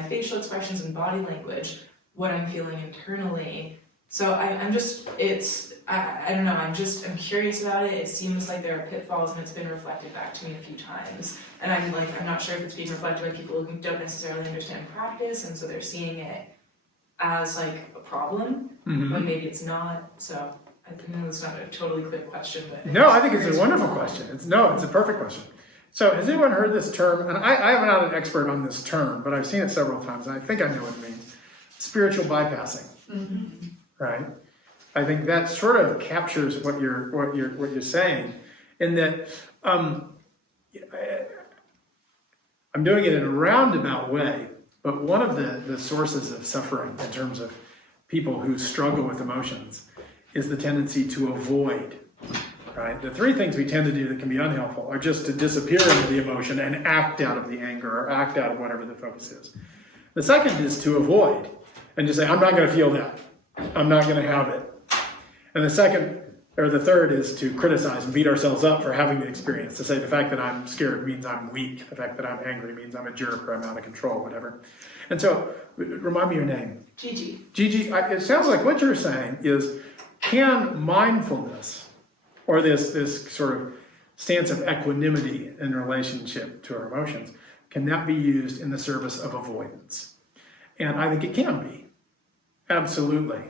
facial expressions and body language what I'm feeling internally. So I don't know, I'm curious about it. It seems like there are pitfalls and it's been reflected back to me a few times. And I'm not sure if it's being reflected by people who don't necessarily understand practice and so they're seeing it as like a problem, but maybe it's not. So I know it's not a totally clear question, but No, I think it's a wonderful question. It's a perfect question. So has anyone heard this term? And I'm not an expert on this term, but I've seen it several times and I think I know what it means. Spiritual bypassing. Right? I think that sort of captures what you're saying, in that I'm doing it in a roundabout way, but one of the sources of suffering in terms of people who struggle with emotions is the tendency to avoid. Right? The three things we tend to do that can be unhelpful are just to disappear into the emotion and act out of the anger or act out of whatever the focus is. The second is to avoid and just say, I'm not going to feel that. I'm not going to have it. And the third is to criticize and beat ourselves up for having the experience, to say the fact that I'm scared means I'm weak, the fact that I'm angry means I'm a jerk or I'm out of control, whatever. And so, remind me your name. Gigi. Gigi, it sounds like what you're saying is, can mindfulness, or this sort of stance of equanimity in relationship to our emotions, can that be used in the service of avoidance? And I think it can be. Absolutely.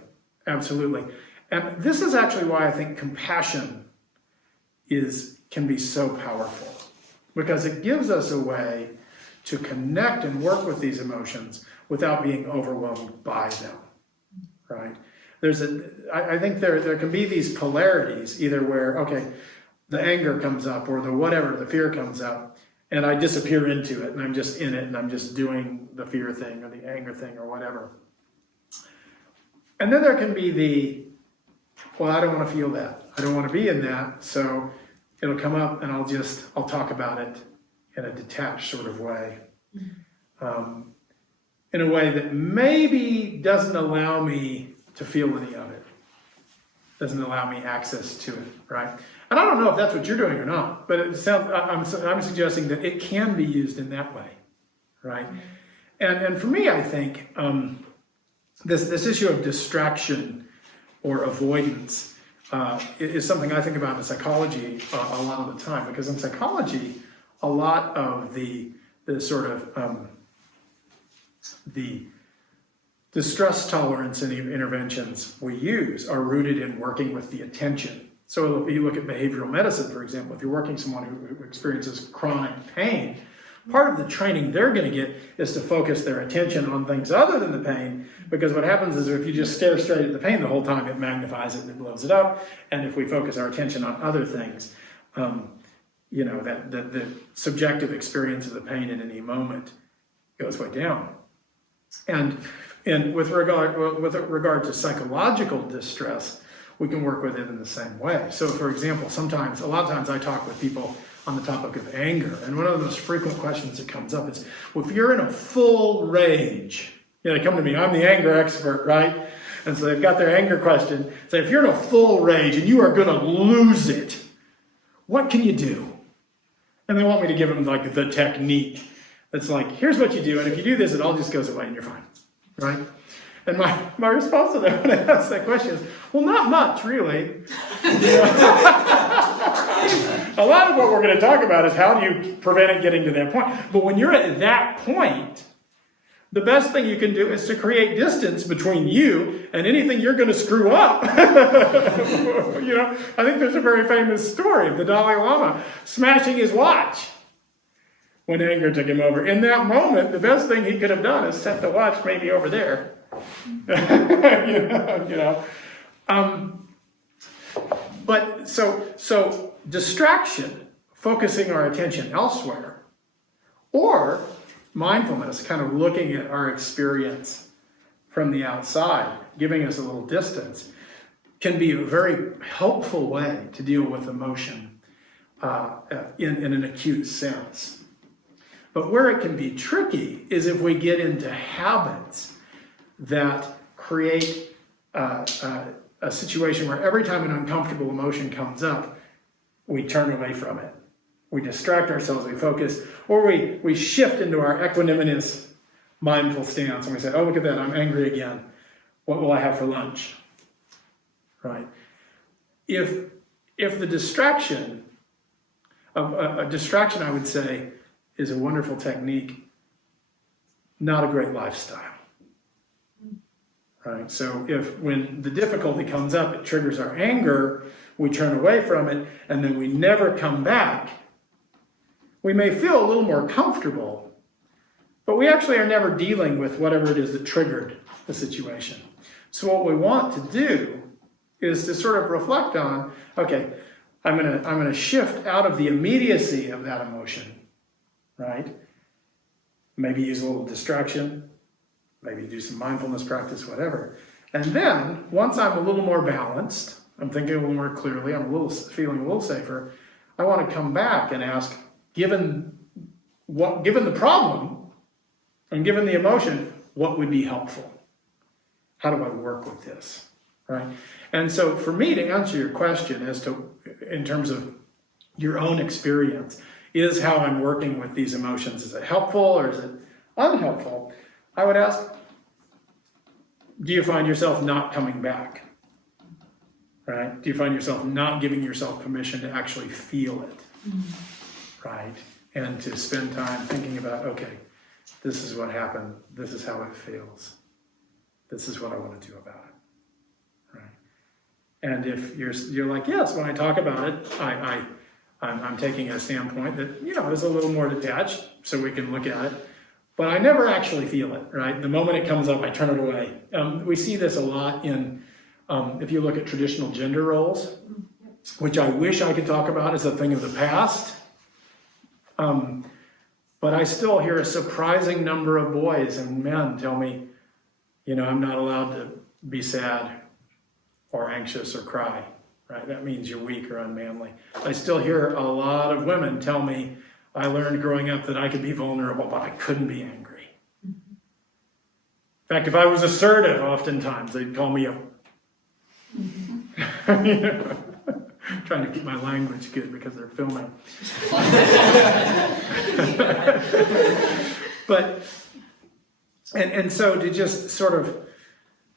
Absolutely. And this is actually why I think compassion can be so powerful, because it gives us a way to connect and work with these emotions without being overwhelmed by them, right? I think there can be these polarities, either where, okay, the anger comes up or the fear comes up, and I disappear into it and I'm just in it and I'm just doing the fear thing or the anger thing or whatever. And then there can be I don't want to feel that. I don't want to be in that, so it'll come up and I'll talk about it in a detached sort of way. In a way that maybe doesn't allow me to feel any of it. Doesn't allow me access to it, right? And I don't know if that's what you're doing or not, but I'm suggesting that it can be used in that way, right? And for me, I think this issue of distraction or avoidance is something I think about in psychology a lot of the time, because in psychology, a lot of the sort of the distress tolerance and interventions we use are rooted in working with the attention. So if you look at behavioral medicine, for example, if you're working with someone who experiences chronic pain, part of the training they're going to get is to focus their attention on things other than the pain, because what happens is if you just stare straight at the pain the whole time, it magnifies it and it blows it up. And if we focus our attention on other things, that the subjective experience of the pain in any moment goes way down. And with regard to psychological distress, we can work with it in the same way. So, for example, a lot of times I talk with people on the topic of anger, and one of the most frequent questions that comes up is, well, if you're in a full rage, they come to me, I'm the anger expert, right? And so they've got their anger question. Say, if you're in a full rage and you are going to lose it, what can you do? And they want me to give them like the technique. It's like, here's what you do, and if you do this, it all just goes away and you're fine, right? And my response to that when I ask that question is, well, not much, really. A lot of what we're going to talk about is how do you prevent it getting to that point. But when you're at that point, the best thing you can do is to create distance between you and anything you're going to screw up. I think there's a very famous story of the Dalai Lama smashing his watch when anger took him over. In that moment, the best thing he could have done is set the watch maybe over there. But so distraction, focusing our attention elsewhere, or mindfulness, kind of looking at our experience from the outside, giving us a little distance, can be a very helpful way to deal with emotion in an acute sense. But where it can be tricky is if we get into habits that create a situation where every time an uncomfortable emotion comes up, we turn away from it. We distract ourselves, we focus, or we shift into our equanimous, mindful stance, and we say, oh, look at that, I'm angry again. What will I have for lunch? Right? If the distraction, a distraction, I would say, is a wonderful technique, not a great lifestyle. Right? So if when the difficulty comes up, it triggers our anger, we turn away from it, and then we never come back, we may feel a little more comfortable, but we actually are never dealing with whatever it is that triggered the situation. So what we want to do is to sort of reflect on, okay, I'm gonna shift out of the immediacy of that emotion, right? Maybe use a little distraction, maybe do some mindfulness practice, whatever. And then, once I'm a little more balanced, I'm thinking a little more clearly, feeling a little safer, I want to come back and ask, given the problem and given the emotion, what would be helpful? How do I work with this, right? And so for me, to answer your question in terms of your own experience, is how I'm working with these emotions, is it helpful or is it unhelpful? I would ask, do you find yourself not coming back? Right? Do you find yourself not giving yourself permission to actually feel it? Right? And to spend time thinking about, okay, this is what happened. This is how it feels. This is what I want to do about it. Right? And if you're like, yes, when I talk about it, I'm taking a standpoint that, is a little more detached, so we can look at it. But I never actually feel it, right? The moment it comes up, I turn it away. We see this a lot in, if you look at traditional gender roles, which I wish I could talk about as a thing of the past. But I still hear a surprising number of boys and men tell me, I'm not allowed to be sad or anxious or cry, right? That means you're weak or unmanly. I still hear a lot of women tell me, I learned growing up that I could be vulnerable, but I couldn't be angry. In fact, if I was assertive, oftentimes they'd call me a... Trying to keep my language good because they're filming. But, and so to just sort of,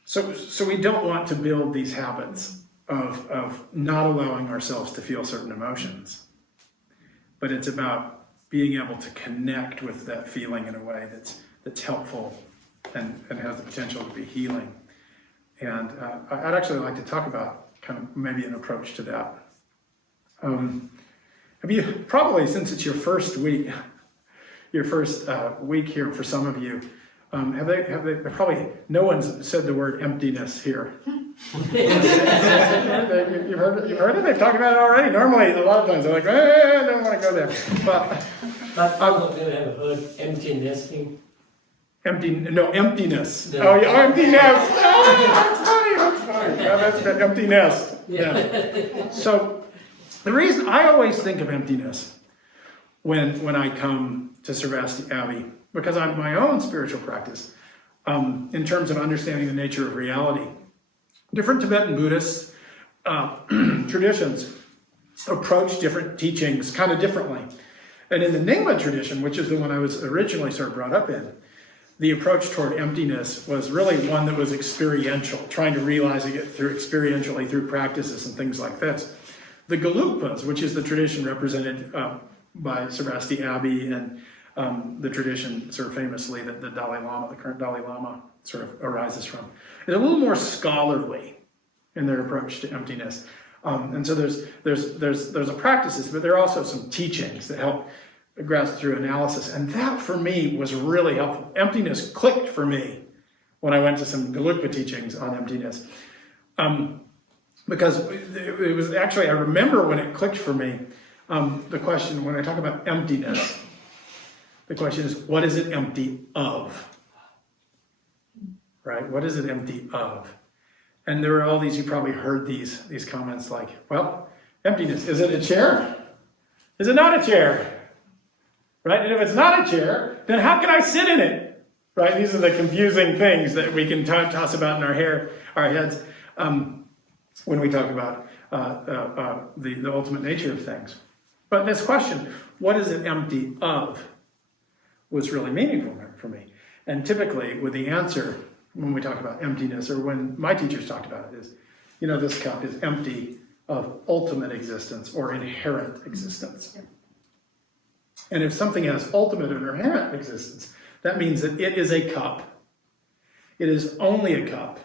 so we don't want to build these habits of not allowing ourselves to feel certain emotions. But it's about being able to connect with that feeling in a way that's helpful and has the potential to be healing. And I'd actually like to talk about kind of maybe an approach to that. Have you probably, since it's your first week here for some of you, have they probably, no one's said the word emptiness here. You've heard it? They've talked about it already. Normally, a lot of times they're like, I don't want to go there. But all of them have heard emptiness thing. Emptiness. No. Oh, yeah, emptiness. That's funny. Yeah, that's good. Emptiness. Yeah. So the reason I always think of emptiness when I come to Sravasti Abbey, because I'm my own spiritual practice, in terms of understanding the nature of reality. Different Tibetan Buddhist traditions approach different teachings kind of differently. And in the Nyingma tradition, which is the one I was originally sort of brought up in, the approach toward emptiness was really one that was experiential, trying to realizing it through experientially through practices and things like this. The Gelugpas, which is the tradition represented by Sravasti Abbey and the tradition sort of famously that the Dalai Lama, the current Dalai Lama, sort of arises from, is a little more scholarly in their approach to emptiness. And so there's a practices, but there are also some teachings that help grasp through analysis. And that for me was really helpful. Emptiness clicked for me when I went to some Gelugpa teachings on emptiness. Because it was actually, I remember when it clicked for me, the question, when I talk about emptiness, the question is, what is it empty of? Right? What is it empty of? And there were all these, you probably heard these comments like, well, emptiness, is it a chair? Is it not a chair? Right? And if it's not a chair, then how can I sit in it? Right? These are the confusing things that we can toss about in our heads when we talk about the ultimate nature of things. But this question, what is it empty of, was really meaningful for me. And typically with the answer, when we talk about emptiness, or when my teachers talked about it, is, this cup is empty of ultimate existence or inherent existence. And if something has ultimate or inherent existence, that means that it is a cup. It is only a cup.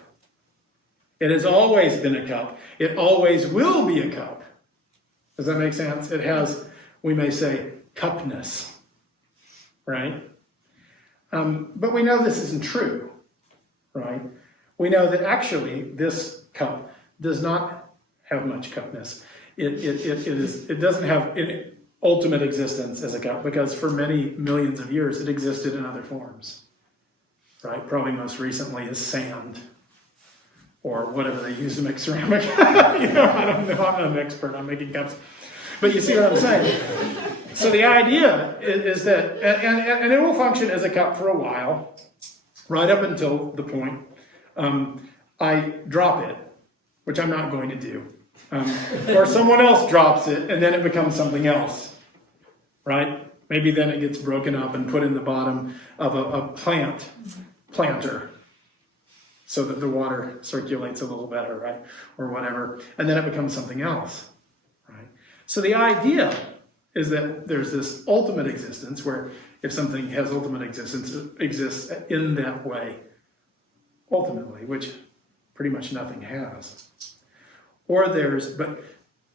It has always been a cup. It always will be a cup. Does that make sense? It has, we may say, cupness, right? But we know this isn't true, right? We know that actually this cup does not have much cupness. It doesn't have ultimate existence as a cup, because for many millions of years it existed in other forms, right? Probably most recently as sand, or whatever they use to make ceramic. I don't know, I'm not an expert on making cups, but you see what I'm saying. So the idea is that, and it will function as a cup for a while, right up until the point I drop it, which I'm not going to do. Or someone else drops it, and then it becomes something else, right? Maybe then it gets broken up and put in the bottom of a planter, so that the water circulates a little better, right? Or whatever, and then it becomes something else, right? So the idea is that there's this ultimate existence, where if something has ultimate existence, it exists in that way, ultimately, which pretty much nothing has. But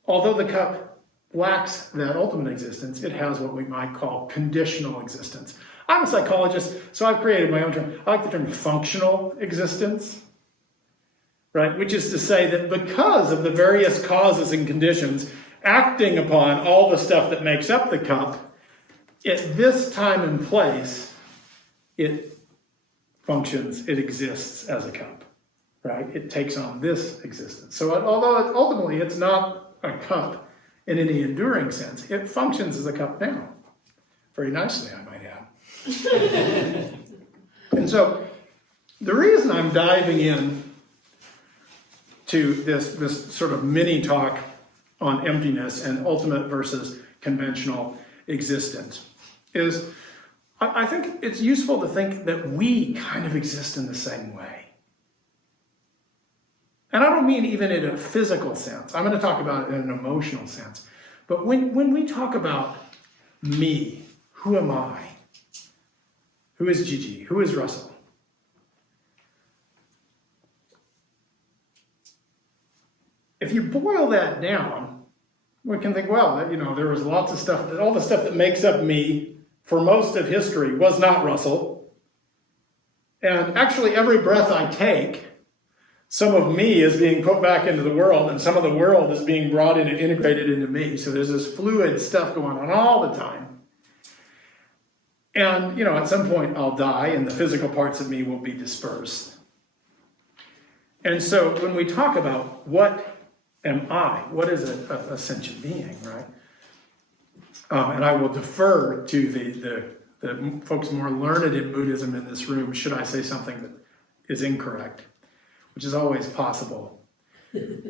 although the cup lacks that ultimate existence, it has what we might call conditional existence. I'm a psychologist, so I've created my own term. I like the term functional existence, right? Which is to say that because of the various causes and conditions acting upon all the stuff that makes up the cup, at this time and place, it functions, it exists as a cup, right? It takes on this existence. So although ultimately it's not a cup in any enduring sense, it functions as a cup now. Very nicely, I might add. And so the reason I'm diving in to this sort of mini talk on emptiness and ultimate versus conventional existence is I think it's useful to think that we kind of exist in the same way. And I don't mean even in a physical sense. I'm going to talk about it in an emotional sense. But when we talk about me, who am I? Who is Gigi? Who is Russell? If you boil that down, we can think, well, there was lots of stuff, all the stuff that makes up me for most of history was not Russell. And actually every breath I take, some of me is being put back into the world, and some of the world is being brought in and integrated into me. So there's this fluid stuff going on all the time. And, at some point I'll die and the physical parts of me will be dispersed. And so when we talk about what am I, what is a sentient being, right? And I will defer to the folks more learned in Buddhism in this room, should I say something that is incorrect, which is always possible.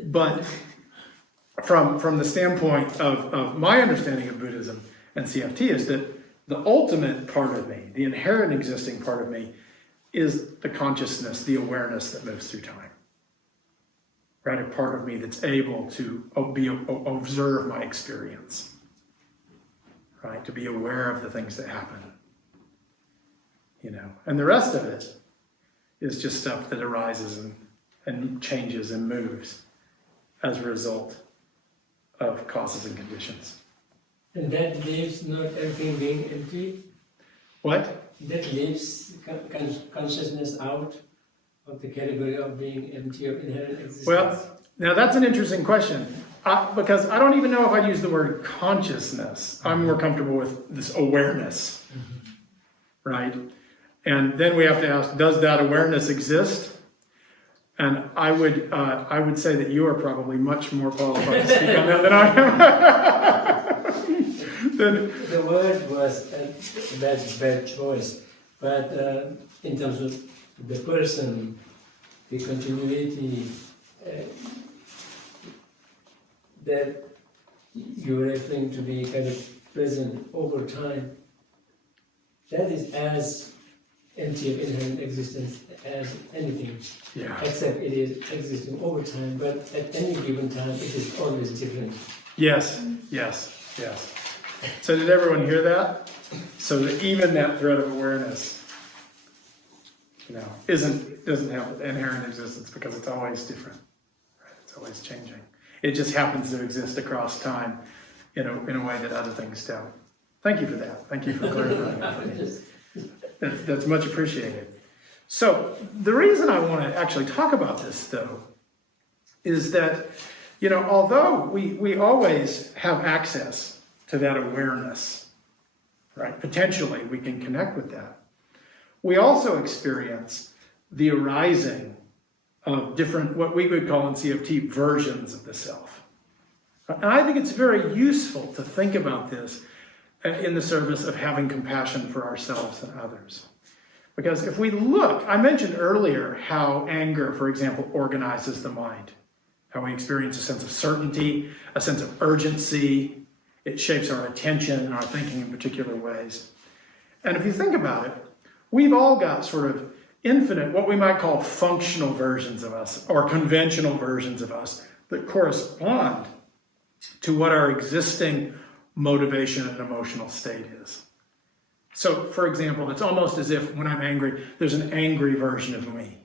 But from the standpoint of my understanding of Buddhism and CFT is that the ultimate part of me, the inherent existing part of me, is the consciousness, the awareness that moves through time. Right? A part of me that's able to observe my experience. Right? To be aware of the things that happen. And the rest of it is just stuff that arises and changes and moves as a result of causes and conditions. And that leaves not everything being empty? What? That leaves consciousness out of the category of being empty of inherent existence? Well, now that's an interesting question. Because I don't even know if I'd use the word consciousness. I'm more comfortable with this awareness. Right? And then we have to ask, does that awareness exist? And I would say that you are probably much more qualified to speak on that than I am. The word was a bad choice, but in terms of the person, the continuity that you're referring to be kind of present over time, that is as empty of inherent existence as anything, except it is existing over time, but at any given time it is always different. Yes. So did everyone hear that? So that even that thread of awareness, doesn't have inherent existence because it's always different. Right? It's always changing. It just happens to exist across time in a way that other things don't. Thank you for that. Thank you for clarifying that for me. That's much appreciated. So the reason I want to actually talk about this, though, is that, although we always have access to that awareness, right? Potentially we can connect with that. We also experience the arising of different, what we would call in CFT, versions of the self. And I think it's very useful to think about this in the service of having compassion for ourselves and others. Because if we look, I mentioned earlier how anger, for example, organizes the mind. How we experience a sense of certainty, a sense of urgency. It shapes our attention and our thinking in particular ways. And if you think about it, we've all got sort of infinite, what we might call functional versions of us, or conventional versions of us, that correspond to what our existing motivation and emotional state is. So, for example, it's almost as if when I'm angry, there's an angry version of me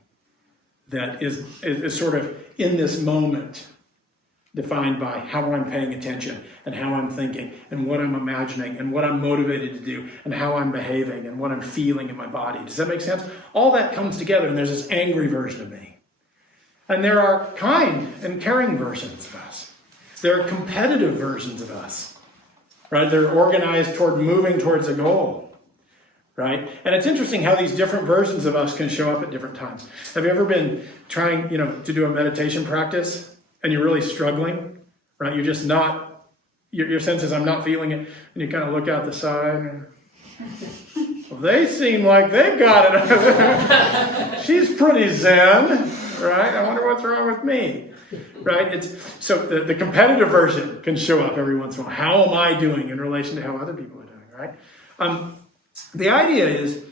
that is sort of in this moment defined by how I'm paying attention and how I'm thinking and what I'm imagining and what I'm motivated to do and how I'm behaving and what I'm feeling in my body. Does that make sense? All that comes together and there's this angry version of me. And there are kind and caring versions of us. There are competitive versions of us. Right? They're organized toward moving towards a goal, right? And it's interesting how these different versions of us can show up at different times. Have you ever been trying, to do a meditation practice and you're really struggling, right? You're just not, your sense is I'm not feeling it, and you kind of look out the side and, well, they seem like they got it. She's pretty zen, right? I wonder what's wrong with me. Right? So the competitive version can show up every once in a while. How am I doing in relation to how other people are doing, right? The idea is,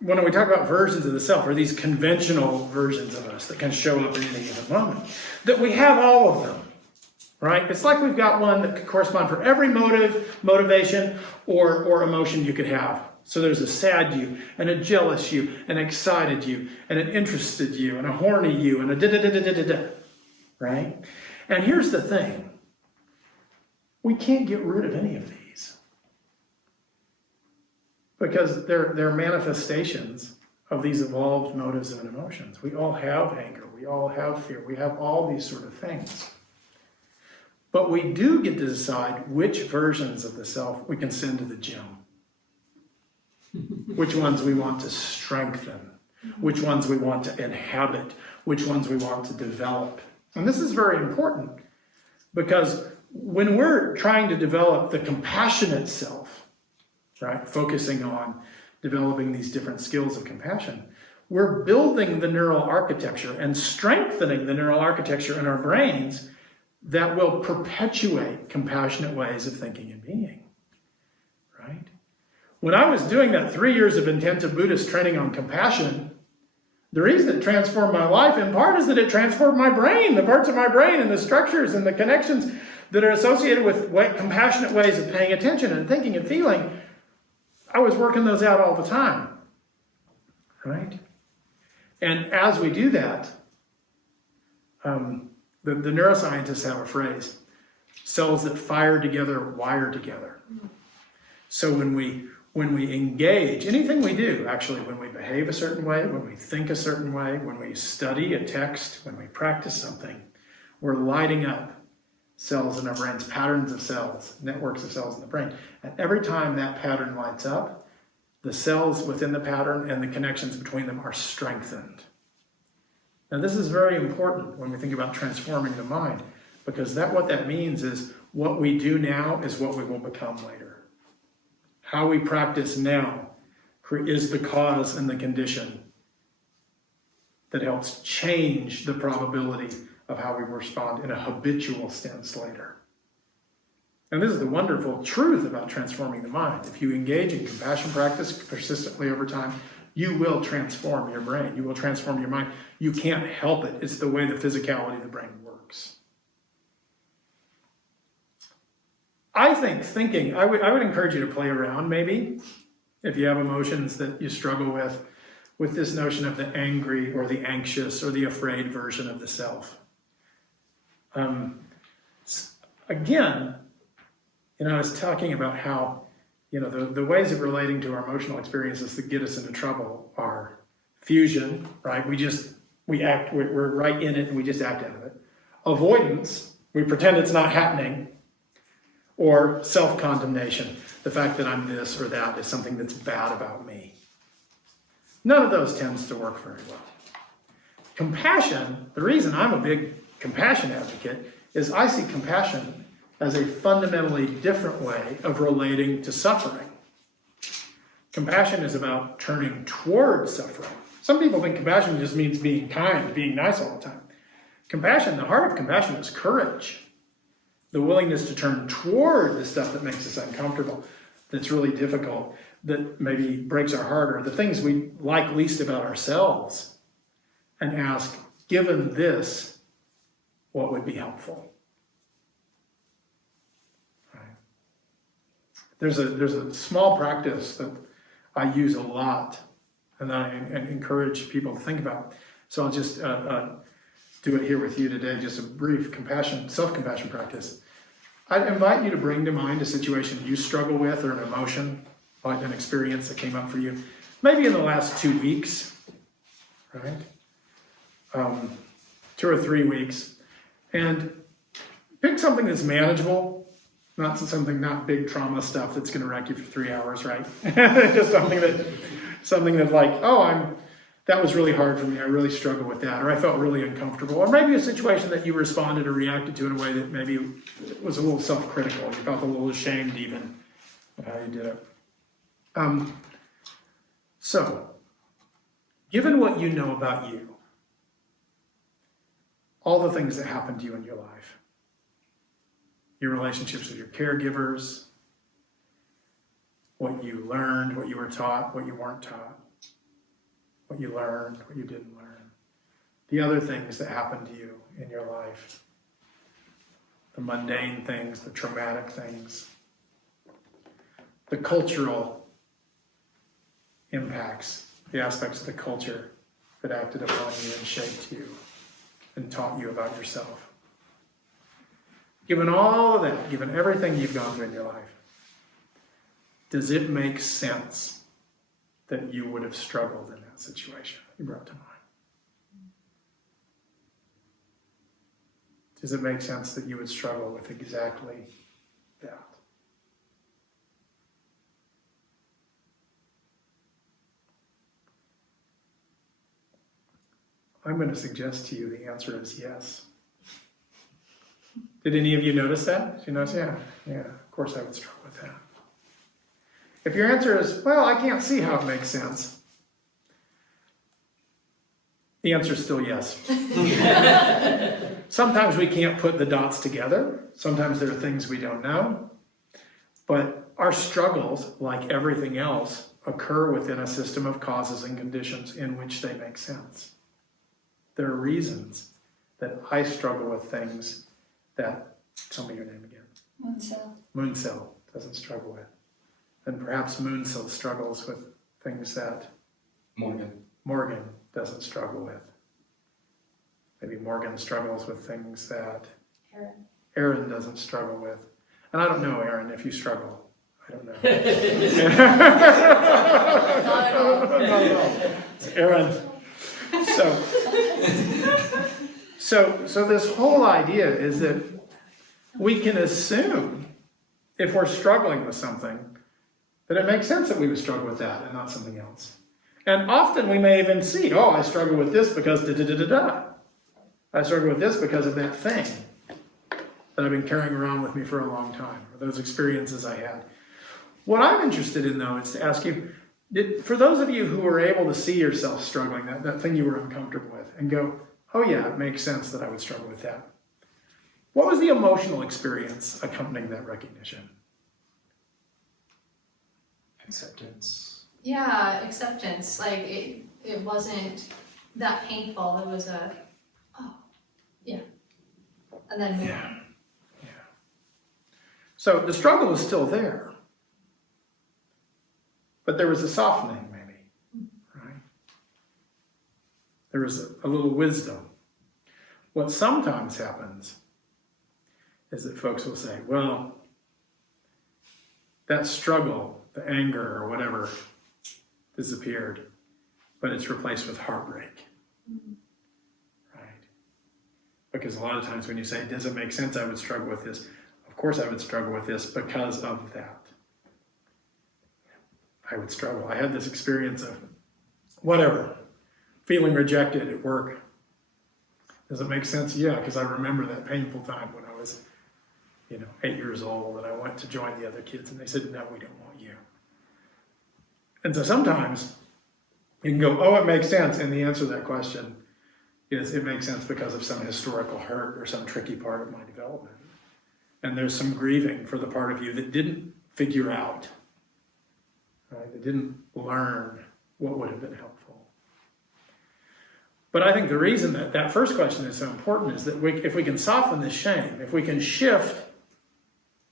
when we talk about versions of the self, or these conventional versions of us that can show up at any given moment, that we have all of them, right? It's like we've got one that could correspond for every motivation, or emotion you could have. So there's a sad you, and a jealous you, an excited you, and an interested you, and a horny you, and a da-da-da-da-da-da. Right? And here's the thing. We can't get rid of any of these. Because they're manifestations of these evolved motives and emotions. We all have anger. We all have fear. We have all these sort of things. But we do get to decide which versions of the self we can send to the gym. Which ones we want to strengthen. Which ones we want to inhabit. Which ones we want to develop. And this is very important because when we're trying to develop the compassionate self, right, focusing on developing these different skills of compassion, we're building the neural architecture and strengthening the neural architecture in our brains that will perpetuate compassionate ways of thinking and being, right? When I was doing that 3 years of intensive Buddhist training on compassion The reason it transformed my life in part is that it transformed my brain, the parts of my brain and the structures and the connections that are associated with compassionate ways of paying attention and thinking and feeling. I was working those out all the time, right? And as we do that, the neuroscientists have a phrase: cells that fire together wire together. So when we engage, anything we do, actually, when we behave a certain way, when we think a certain way, when we study a text, when we practice something, we're lighting up cells in our brains, patterns of cells, networks of cells in the brain. And every time that pattern lights up, the cells within the pattern and the connections between them are strengthened. Now, this is very important when we think about transforming the mind, because what that means is what we do now is what we will become later. How we practice now is the cause and the condition that helps change the probability of how we respond in a habitual sense later. And this is the wonderful truth about transforming the mind. If you engage in compassion practice persistently over time, you will transform your brain. You will transform your mind. You can't help it. It's the way the physicality of the brain works. I think thinking, I would encourage you to play around maybe, if you have emotions that you struggle with this notion of the angry or the anxious or the afraid version of the self. Again, I was talking about how, the ways of relating to our emotional experiences that get us into trouble are fusion, right? We're right in it and we just act out of it. Avoidance, we pretend it's not happening. Or self-condemnation, the fact that I'm this or that is something that's bad about me. None of those tends to work very well. Compassion, the reason I'm a big compassion advocate is I see compassion as a fundamentally different way of relating to suffering. Compassion is about turning toward suffering. Some people think compassion just means being kind, being nice all the time. Compassion, the heart of compassion is courage. The willingness to turn toward the stuff that makes us uncomfortable, that's really difficult, that maybe breaks our heart, or the things we like least about ourselves, and ask, given this, what would be helpful? Right. There's a small practice that I use a lot, and I encourage people to think about. So I'll just do it here with you today, just a brief self-compassion practice. I'd invite you to bring to mind a situation you struggle with, or an emotion, like an experience that came up for you, maybe in the last 2 weeks, right? 2 or 3 weeks, and pick something that's manageable, not big trauma stuff that's going to wreck you for 3 hours, right? Just something that like, that was really hard for me. I really struggled with that, or I felt really uncomfortable, or maybe a situation that you responded or reacted to in a way that maybe was a little self-critical. You felt a little ashamed even of how you did it. So, given what you know about you, all the things that happened to you in your life, your relationships with your caregivers, what you learned, what you were taught, what you weren't taught, what you learned, what you didn't learn, the other things that happened to you in your life, the mundane things, the traumatic things, the cultural impacts, the aspects of the culture that acted upon you and shaped you and taught you about yourself. Given all of that, given everything you've gone through in your life, does it make sense that you would have struggled in that situation you brought to mind? Does it make sense that you would struggle with exactly that? I'm going to suggest to you the answer is yes. Did any of you notice that? Did you notice? Yeah, of course I would struggle with that. If your answer is, well, I can't see how it makes sense, the answer is still yes. Sometimes we can't put the dots together. Sometimes there are things we don't know. But our struggles, like everything else, occur within a system of causes and conditions in which they make sense. There are reasons that I struggle with things that, tell me your name again. Moonsill doesn't struggle with. And perhaps Moonsill struggles with things that Morgan doesn't struggle with. Maybe Morgan struggles with things that Aaron doesn't struggle with. And I don't know, Aaron, if you struggle. I don't know. Not at all. Not at all. Aaron. So this whole idea is that we can assume, if we're struggling with something, that it makes sense that we would struggle with that and not something else. And often we may even see, oh, I struggle with this because da-da-da-da-da. I struggle with this because of that thing that I've been carrying around with me for a long time, or those experiences I had. What I'm interested in, though, is to ask you, for those of you who were able to see yourself struggling, that thing you were uncomfortable with, and go, oh yeah, it makes sense that I would struggle with that. What was the emotional experience accompanying that recognition? Acceptance. Yeah, acceptance. Like it wasn't that painful. It was and then move on. Yeah. So the struggle is still there, but there was a softening, maybe, right? There was a little wisdom. What sometimes happens is that folks will say, well, that struggle, the anger or whatever, disappeared, but it's replaced with heartbreak. Right? Because a lot of times when you say, does it make sense I would struggle with this? Of course I would struggle with this because of that. I would struggle. I had this experience of whatever, feeling rejected at work. Does it make sense? Yeah, because I remember that painful time when I was 8 years old, and I went to join the other kids, and they said, no, we don't want you. And so sometimes you can go, oh, it makes sense, and the answer to that question is it makes sense because of some historical hurt or some tricky part of my development. And there's some grieving for the part of you that didn't figure out, right? That didn't learn what would have been helpful. But I think the reason that first question is so important is that if we can soften this shame, if we can shift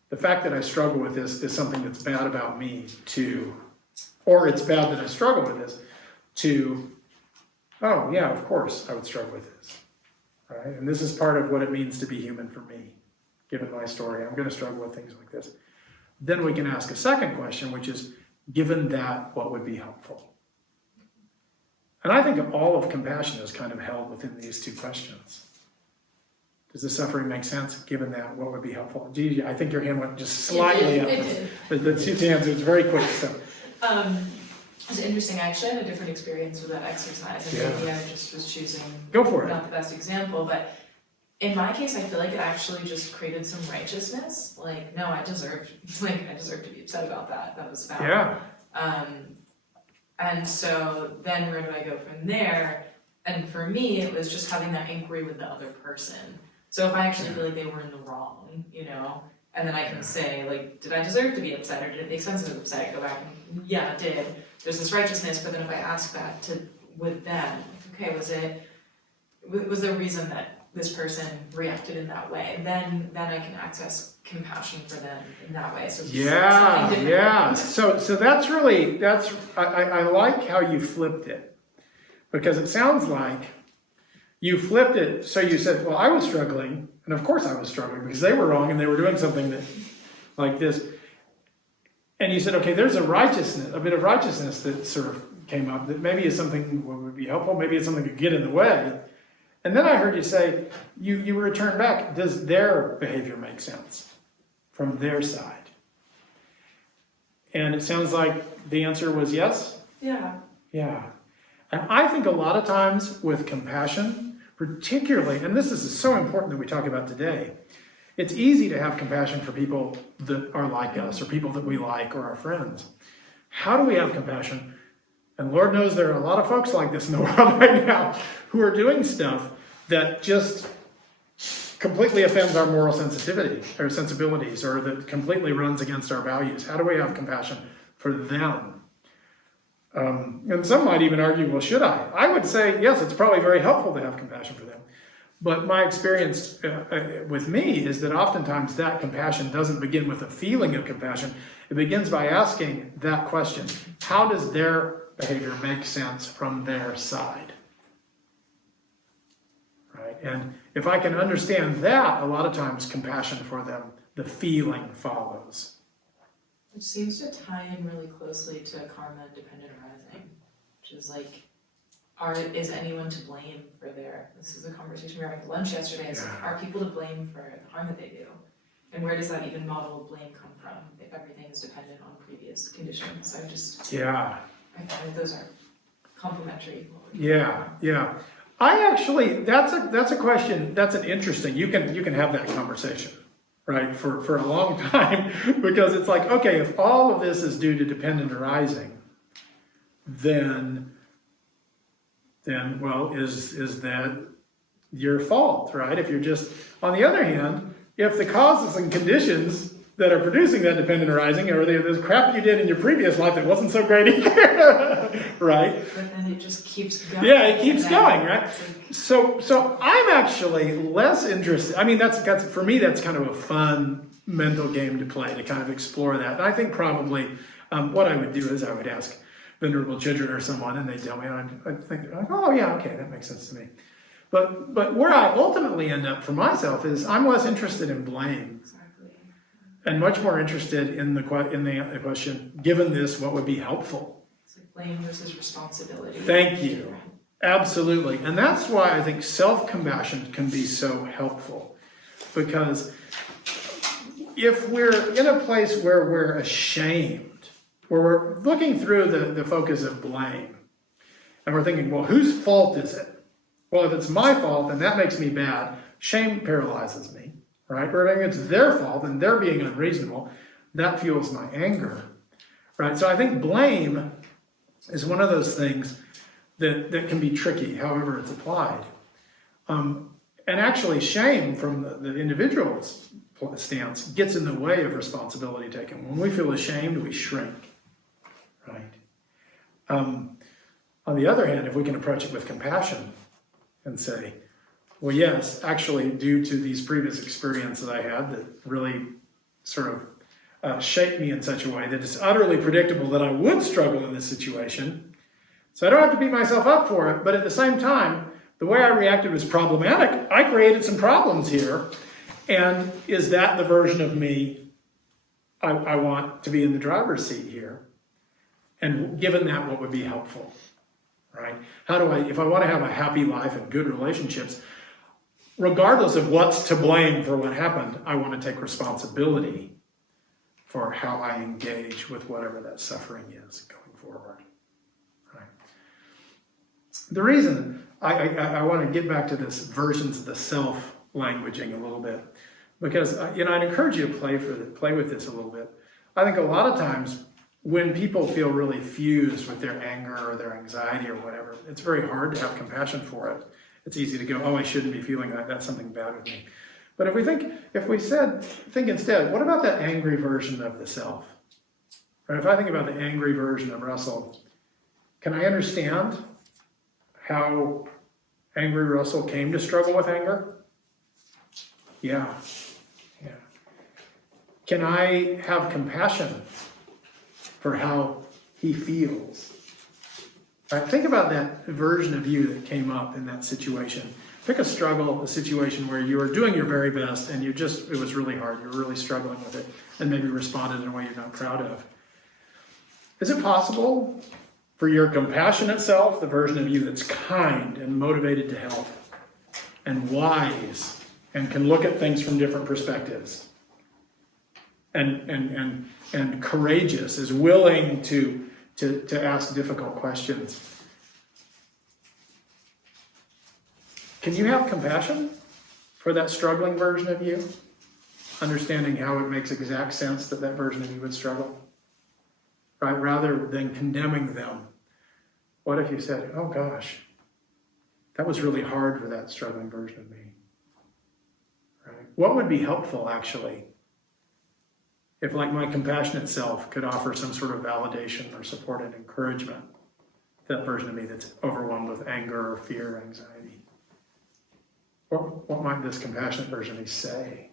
the fact that I struggle with this is something that's bad about me to, or it's bad that I struggle with this, to, oh yeah, of course I would struggle with this, right? And this is part of what it means to be human for me. Given my story, I'm going to struggle with things like this. Then we can ask a second question, which is, given that, what would be helpful? And I think all of compassion is kind of held within these two questions. Does the suffering make sense? Given that, what would be helpful? Gee, I think your hand went just slightly up. The two hands, it was very quick. So. It's interesting. I actually had a different experience with that exercise, and maybe I just was choosing Go for it. Not the best example, but in my case, I feel like it actually just created some righteousness. Like, no, I deserve to be upset about that. That was bad. Yeah. And so then where do I go from there? And for me, it was just having that inquiry with the other person. So if I actually feel like they were in the wrong, and then I can say, like, did I deserve to be upset, or did it make sense to be upset? Go back and, yeah, it did. There's this righteousness, but then if I ask that with them, okay, was there a reason that this person reacted in that way? Then I can access compassion for them in that way. So something different. Yeah. So I like how you flipped it, because it sounds like you flipped it. So you said, well, I was struggling, and of course I was struggling because they were wrong and they were doing something that like this. And you said, okay, there's a bit of righteousness that sort of came up that maybe is something that would be helpful, maybe it's something that could get in the way. And then I heard you say, you return back, does their behavior make sense from their side? And it sounds like the answer was yes? Yeah. Yeah. And I think a lot of times with compassion, particularly, and this is so important that we talk about today, it's easy to have compassion for people that are like us, or people that we like, or our friends. How do we have compassion? And Lord knows there are a lot of folks like this in the world right now who are doing stuff that just completely offends our moral sensitivity or sensibilities, or that completely runs against our values. How do we have compassion for them? And some might even argue, well, should I? I would say, yes, it's probably very helpful to have compassion for them. But my experience with me is that oftentimes that compassion doesn't begin with a feeling of compassion. It begins by asking that question: how does their behavior make sense from their side? Right? And if I can understand that, a lot of times compassion for them, the feeling follows. Which seems to tie in really closely to karma dependent arising, which is like, is anyone to blame for this is a conversation we were having at lunch yesterday, is are people to blame for the harm that they do? And where does that even model of blame come from if everything is dependent on previous conditions? I find that those are complementary. Yeah. I actually, that's a question, that's an interesting, you can have that conversation, right, for a long time, because it's like, okay, if all of this is due to dependent arising, then well, is that your fault, right? If you're just, on the other hand, if the causes and conditions that are producing that dependent arising are the crap you did in your previous life that wasn't so great either, right? But then it just keeps going. Yeah, it keeps going, right? So I'm actually less interested. I mean, that's for me, that's kind of a fun mental game to play, to kind of explore that. And I think probably what I would do is I would ask venerable children or someone, and they tell me, and I think, like, oh yeah, okay, that makes sense to me. But where I ultimately end up for myself is I'm less interested in blame, and much more interested in the question: given this, what would be helpful? It's like blame versus responsibility. Thank you. Absolutely, and that's why I think self-compassion can be so helpful, because if we're in a place where we're ashamed, where we're looking through the focus of blame, and we're thinking, well, whose fault is it? Well, if it's my fault, then that makes me bad. Shame paralyzes me, right? Or if it's their fault and they're being unreasonable, that fuels my anger, right? So I think blame is one of those things that can be tricky, however it's applied. And actually, shame from the individual's stance gets in the way of responsibility taking. When we feel ashamed, we shrink. Right. On the other hand, if we can approach it with compassion and say, well, yes, actually, due to these previous experiences I had that really sort of shaped me in such a way that it's utterly predictable that I would struggle in this situation. So I don't have to beat myself up for it, but at the same time, the way I reacted was problematic. I created some problems here. And is that the version of me I want to be in the driver's seat here? And given that, what would be helpful, right? If I want to have a happy life and good relationships, regardless of what's to blame for what happened, I want to take responsibility for how I engage with whatever that suffering is going forward, right? The reason I want to get back to this versions of the self languaging a little bit, because I'd encourage you to play with this a little bit. I think a lot of times when people feel really fused with their anger or their anxiety or whatever, it's very hard to have compassion for it. It's easy to go, oh, I shouldn't be feeling that. That's something bad with me. But if we think instead, what about that angry version of the self? Right? If I think about the angry version of Russell, can I understand how angry Russell came to struggle with anger? Yeah. Can I have compassion for how he feels? Right, think about that version of you that came up in that situation. Pick a situation where you were doing your very best and it was really hard, you were really struggling with it, and maybe responded in a way you're not proud of. Is it possible for your compassionate self, the version of you that's kind and motivated to help and wise and can look at things from different perspectives and courageous, is willing to ask difficult questions? Can you have compassion for that struggling version of you, understanding how it makes exact sense that version of you would struggle, right? Rather than condemning them, what if you said, oh gosh, that was really hard for that struggling version of me, right? What would be helpful, actually, if, like, my compassionate self could offer some sort of validation or support and encouragement that version of me that's overwhelmed with anger or fear or anxiety? What might this compassionate version of me say?